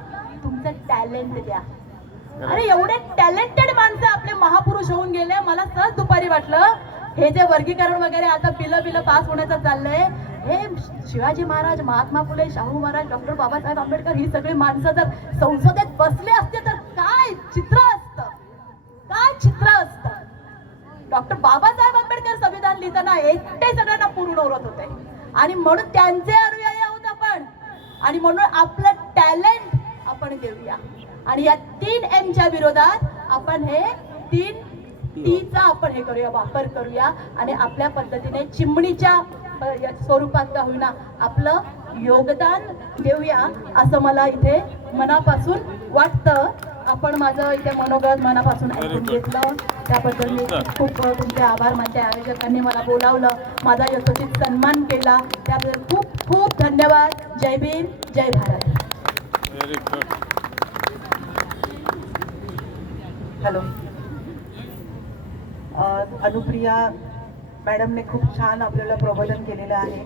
तुमचं टॅलेंट द्या. अरे एवढे टॅलेंटेड माणसं आपले महापुरुष होऊन गेले. मला सहज दुपारी वाटलं हे जे वर्गीकरण वगैरे आता बिलं पास होण्याचं चाललंय, हे शिवाजी महाराज, महात्मा फुले, शाहू महाराज, डॉक्टर बाबासाहेब आंबेडकर ही सगळी माणसं जर संसदेत बसले असते तर काय चित्र असतं, काय चित्र असतं. डॉक्टर बाबासाहेब आंबेडकर संविधान लिहिताना एकटे सगळ्यांना पुरून ओरत होते आणि म्हणून त्यांचे अनुयायी आहोत आपण. आणि म्हणून आपलं टॅलेंट आपण देऊया आणि या 3Mच्या विरोधात आपण हे 3 Tचा आपण हे करूया, वापर करूया आणि आपल्या पद्धतीने चिमणीच्या स्वरूपात का होईना आपलं योगदान देऊया असं मला इथे मनापासून वाटतं. आपण माझं इथे मनोगत मनापासून ऐकून घेतलं त्याबद्दल मी खूप तुमचे आभार मानते. आयोजकांनी मला बोलावलं, माझा यथोचित सन्मान केला त्याबद्दल खूप खूप धन्यवाद. जय भीम, जय भारत. हॅलो, अनुप्रिया मॅडमने खूप छान आपल्याला प्रबोधन केलेलं आहे.